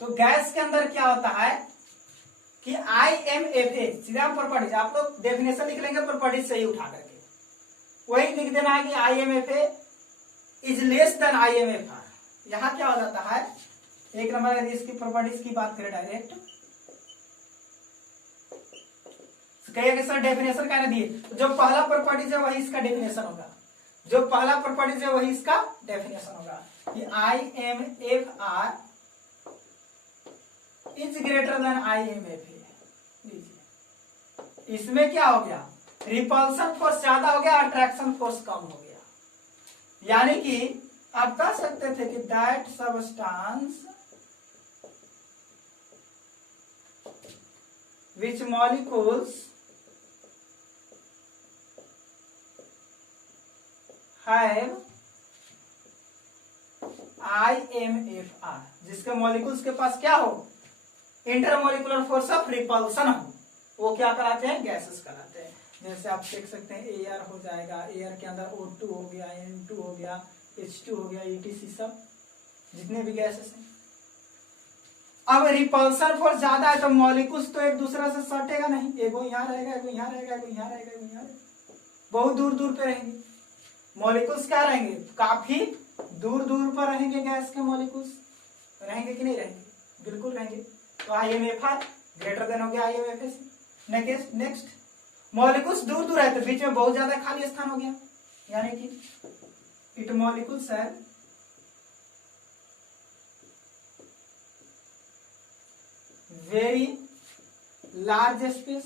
तो गैस के अंदर क्या होता है कि IMFA सीधा प्रॉपर्टीज, आप लोग डेफिनेशन लिख लेंगे प्रॉपर्टीज सही उठा करके, वही लिख देना है कि IMFA is less than IMFR। यहां क्या हो जाता है, एक नंबर यदि इसकी प्रॉपर्टीज की बात करें डायरेक्ट, कहिए सर डेफिनेशन कहने दिए, जो पहला प्रॉपर्टीज है वही इसका डेफिनेशन होगा, जो पहला प्रॉपर्टीज है वही इसका डेफिनेशन होगा कि IMFR is greater than IMFA। इसमें क्या हो गया, रिपल्सन फोर्स ज्यादा हो गया, अट्रैक्शन फोर्स कम हो गया। यानी कि आप कह सकते थे कि that substance which molecules have IMFR, जिसके मॉलिक्यूल्स के पास क्या हो, इंटरमोलिकुलर फोर्स ऑफ रिपल्सन हो, वो क्या कराते हैं, गैसेस कराते हैं। जैसे आप देख सकते हैं एयर हो जाएगा, एयर के अंदर O2 हो गया, N2 हो गया, H2 हो गया, ETC सब जितने भी गैसेस हैं। अब रिपल्सन फोर्स ज्यादा है तो मॉलिक्यूल्स तो एक दूसरे से सटेगा नहीं, एगो यहाँ रहेगा, एगो यहाँ रहेगा, एगो यहाँ रहेगा, एगो यहाँ रहेगा, बहुत दूर दूर पे रहेंगे। मॉलिक्यूल्स क्या रहेंगे, काफी दूर दूर पर रहेंगे। गैस के मॉलिक्यूल्स रहेंगे कि नहीं रहेंगे, बिल्कुल रहेंगे। तो IMFR ग्रेटर देन हो गया IMFA से। नेक्स्ट मॉलिक्यूल्स दूर दूर है तो बीच में बहुत ज्यादा खाली स्थान हो गया, यानी कि इट मॉलिक्यूल्स है वेरी लार्ज स्पेस।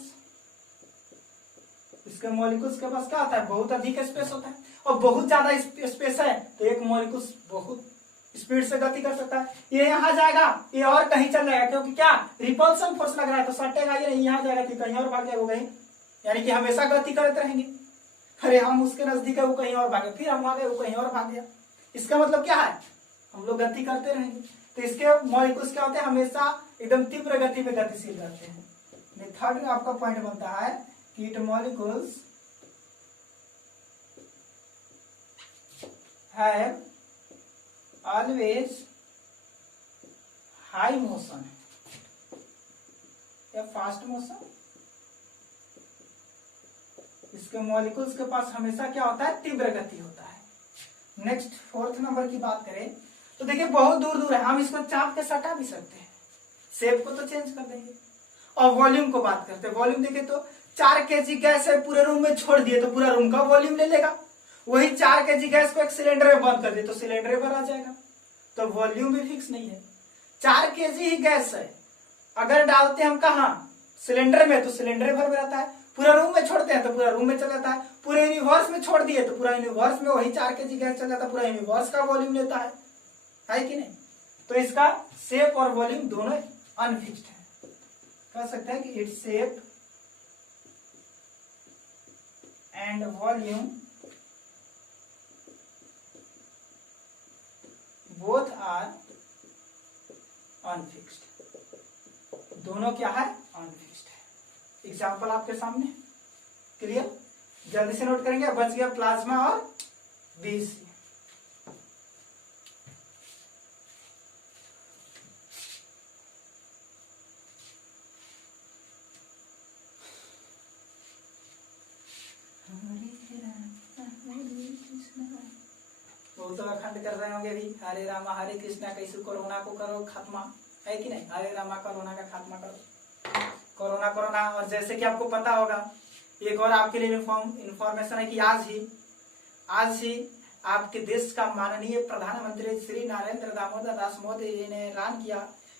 इसके मॉलिक्यूल्स के पास क्या होता है, बहुत अधिक स्पेस होता है, और बहुत ज्यादा स्पेस है तो एक मॉलिक्यूल्स बहुत स्पीड से गति कर सकता है। ये यहां जाएगा, ये और कहीं चल जाएगा, क्योंकि क्या रिपल्सन फोर्स लग रहा है तो सटेगा ये नहीं, यहां जाएगा तो कहीं और भाग जाएगा कहीं, यानी कि हमेशा गति करते रहेंगे। अरे हम उसके नजदीक है वो कहीं और भागे, फिर हम आ गए वो कहीं और भाग गया, इसका मतलब क्या है, हम लोग गति करते रहेंगे। तो इसके मॉलिक्यूल्स क्या होते हैं, हमेशा एकदम तीव्र गति में गतिशील रहते हैं। थर्ड आपका पॉइंट बनता है कि it molecules have always high motion या फास्ट मोशन। इसके मॉलिक्यूल्स के पास हमेशा क्या होता है, तीव्र गति होता है। नेक्स्ट फोर्थ नंबर की बात करें तो देखिए बहुत दूर दूर है, हम इसको चाप के सटा भी सकते हैं, शेप को तो चेंज कर देंगे। और वॉल्यूम को बात करते हैं, वॉल्यूम देखिए तो 4 kg गैस है, पूरे रूम में छोड़ दिए तो पूरा रूम का वॉल्यूम ले लेगा। वही 4 kg गैस को एक सिलेंडर में बंद कर दे तो सिलेंडर भर आ जाएगा, तो वॉल्यूम भी फिक्स नहीं है। 4 kg ही गैस है, अगर डालते हैं हम कहा सिलेंडर में तो सिलेंडर भर में रहता है, पूरा रूम में छोड़ते हैं तो पूरा रूम में चल जाता है, पूरे यूनिवर्स में छोड़ दिए तो पूरा यूनिवर्स में वही 4 kg गैस चल जाता है, पूरा यूनिवर्स का वॉल्यूम लेता है कि नहीं। तो इसका शेप और वॉल्यूम दोनों अनफिक्स्ड है, कह सकते हैं कि its shape and volume both are unfixed, दोनों क्या है, अनफिक्स्ड है। एग्जाम्पल आपके सामने क्लियर, जल्दी से नोट करेंगे। बच गया प्लाज्मा और BC। बहुत अखंड कर रहे होंगे भी, हरे रामा हरे कृष्णा, कैसे कोरोना को करो खात्मा, है कि नहीं, हरे रामा कोरोना का खात्मा करो, कोरोना। और जैसे कि आपको पता होगा, एक और आपके लिए इंफॉर्मेशन है कि आज ही आपके देश का माननीय प्रधानमंत्री श्री नरेंद्र दामोदर दास मोदी ने ऐलान किया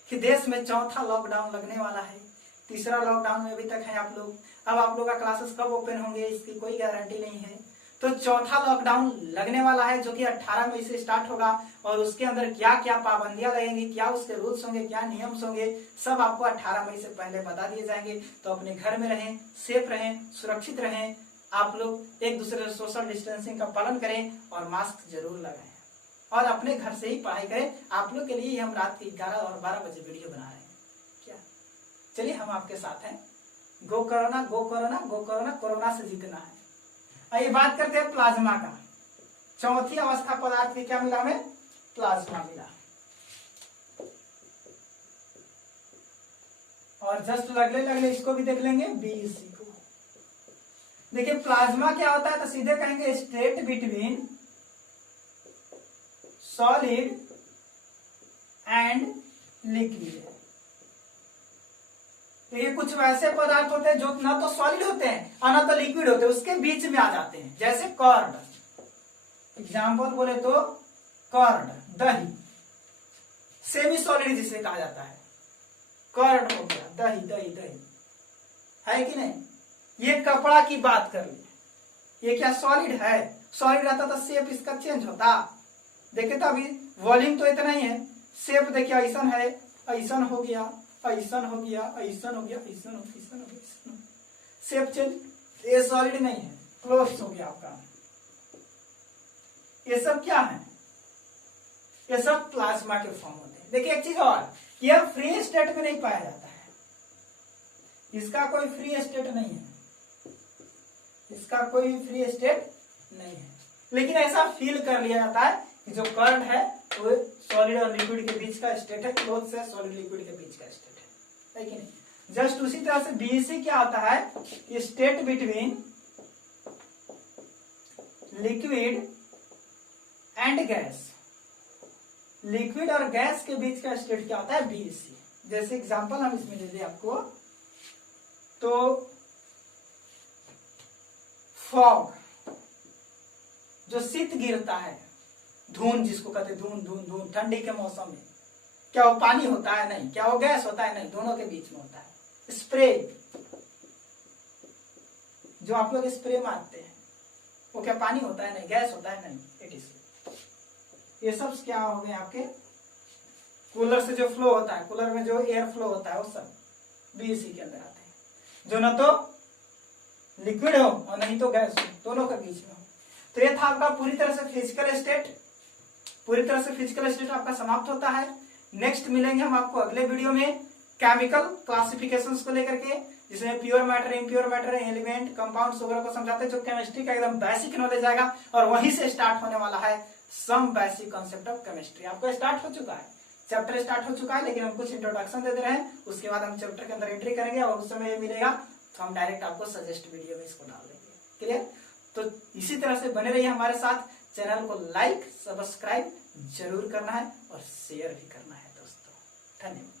कि देश में चौथा लॉकडाउन लगने वाला है। तीसरा लॉकडाउन में अभी तक है आप लोग, अब आप लोग का क्लासेस कब ओपन होंगे इसकी कोई गारंटी नहीं है। तो चौथा लॉकडाउन लगने वाला है जो कि 18 मई से स्टार्ट होगा, और उसके अंदर क्या क्या पाबंदियां लगेंगी, क्या उसके रूल्स होंगे, क्या नियम्स होंगे, सब आपको 18 मई से पहले बता दिए जाएंगे। तो अपने घर में रहें, सेफ रहें, सुरक्षित रहें, आप लोग एक दूसरे से सोशल डिस्टेंसिंग का पालन करें और मास्क जरूर लगाएं और अपने घर से ही पढ़ाई करें। आप लोग के लिए हम रात के 11 और 12 बजे वीडियो बना रहे हैं क्या, चलिए हम आपके साथ हैं। गो कोरोना गो कोरोना गो कोरोना, कोरोना से जीतना है। आइए बात करते हैं प्लाज्मा का। चौथी अवस्था पदार्थ की क्या मिला हमें? प्लाज्मा मिला। और जस्ट लगले इसको भी देख लेंगे, बीईसी को। देखिए प्लाज्मा क्या होता है, तो सीधे कहेंगे state between solid and liquid. तो ये कुछ वैसे पदार्थ होते हैं जो ना तो सॉलिड होते हैं और ना तो लिक्विड होते हैं, उसके बीच में आ जाते हैं। जैसे कर्ड, एग्जाम्पल बोले तो कर्ड, दही, सेमी सॉलिड जिसे कहा जाता है, कर्ड हो गया, दही दही दही, है कि नहीं। ये कपड़ा की बात कर लिए, ये क्या सॉलिड है? सॉलिड रहता तो शेप इसका चेंज होता। देखिए तो अभी वॉल्यूम तो इतना ही है, शेप देखिए ऐसा है, ऐसा हो गया, ऐसा हो गया, ऐसा हो गया, ऐसा हो गया, शेप चेंज। ये सॉलिड नहीं है, क्लोज हो गया आपका। ये सब क्या है? ये सब प्लाज्मा के फॉर्म होते हैं। देखिए एक चीज और, यह फ्री स्टेट में नहीं पाया जाता है, इसका कोई फ्री स्टेट नहीं है, इसका कोई फ्री स्टेट नहीं है। लेकिन ऐसा फील कर लिया जाता है कि जो कर्ड है वो सॉलिड और लिक्विड के बीच का स्टेट है, क्लोज से सॉलिड लिक्विड के बीच का स्टेट है कि नहीं। जस्ट उसी तरह से बीईसी क्या होता है, state between liquid and gas. Liquid और गैस के बीच का स्टेट क्या होता है? बीईसी। जैसे एग्जांपल हम इसमें दे दें आपको, तो फॉग, जो शीत गिरता है, धुंध जिसको कहते हैं, धुंध धुंध धुंध, ठंडी के मौसम में, क्या वो पानी होता है? नहीं। क्या वो गैस होता है? नहीं। दोनों के बीच में होता है। स्प्रे, जो आप लोग स्प्रे मारते हैं, वो क्या पानी होता है? नहीं। गैस होता है? नहीं। इट इज, ये सब क्या हो गए आपके, कूलर से जो फ्लो होता है, कूलर में जो एयर फ्लो होता है, वो सब बीईसी के अंदर आते हैं, जो न तो लिक्विड हो और नहीं तो गैस हो, दोनों के बीच में हो। तो ये था आपका पूरी तरह से फिजिकल स्टेट। पूरी तरह से फिजिकल स्टेट आपका समाप्त होता है। नेक्स्ट मिलेंगे हम आपको अगले वीडियो में केमिकल क्लासिफिकेशंस को लेकर के, जिसमें pure matter, impure matter, element, compounds वगैरह को समझाते हैं, जो केमिस्ट्री का एकदम बेसिक नॉलेज आएगा। और वहीं से स्टार्ट होने वाला है some basic concept of chemistry. आपको स्टार्ट हो चुका है, चैप्टर स्टार्ट हो चुका है, लेकिन हम कुछ इंट्रोडक्शन दे रहे हैं, उसके बाद हम चैप्टर के अंदर एंट्री करेंगे और उस समय ये मिलेगा तो हम डायरेक्ट आपको सजेस्ट वीडियो में इसको डाल देंगे। क्लियर? तो इसी तरह से बने रहिए हमारे साथ। चैनल को लाइक, सब्सक्राइब जरूर करना है और शेयर भी करना है दोस्तों। धन्यवाद।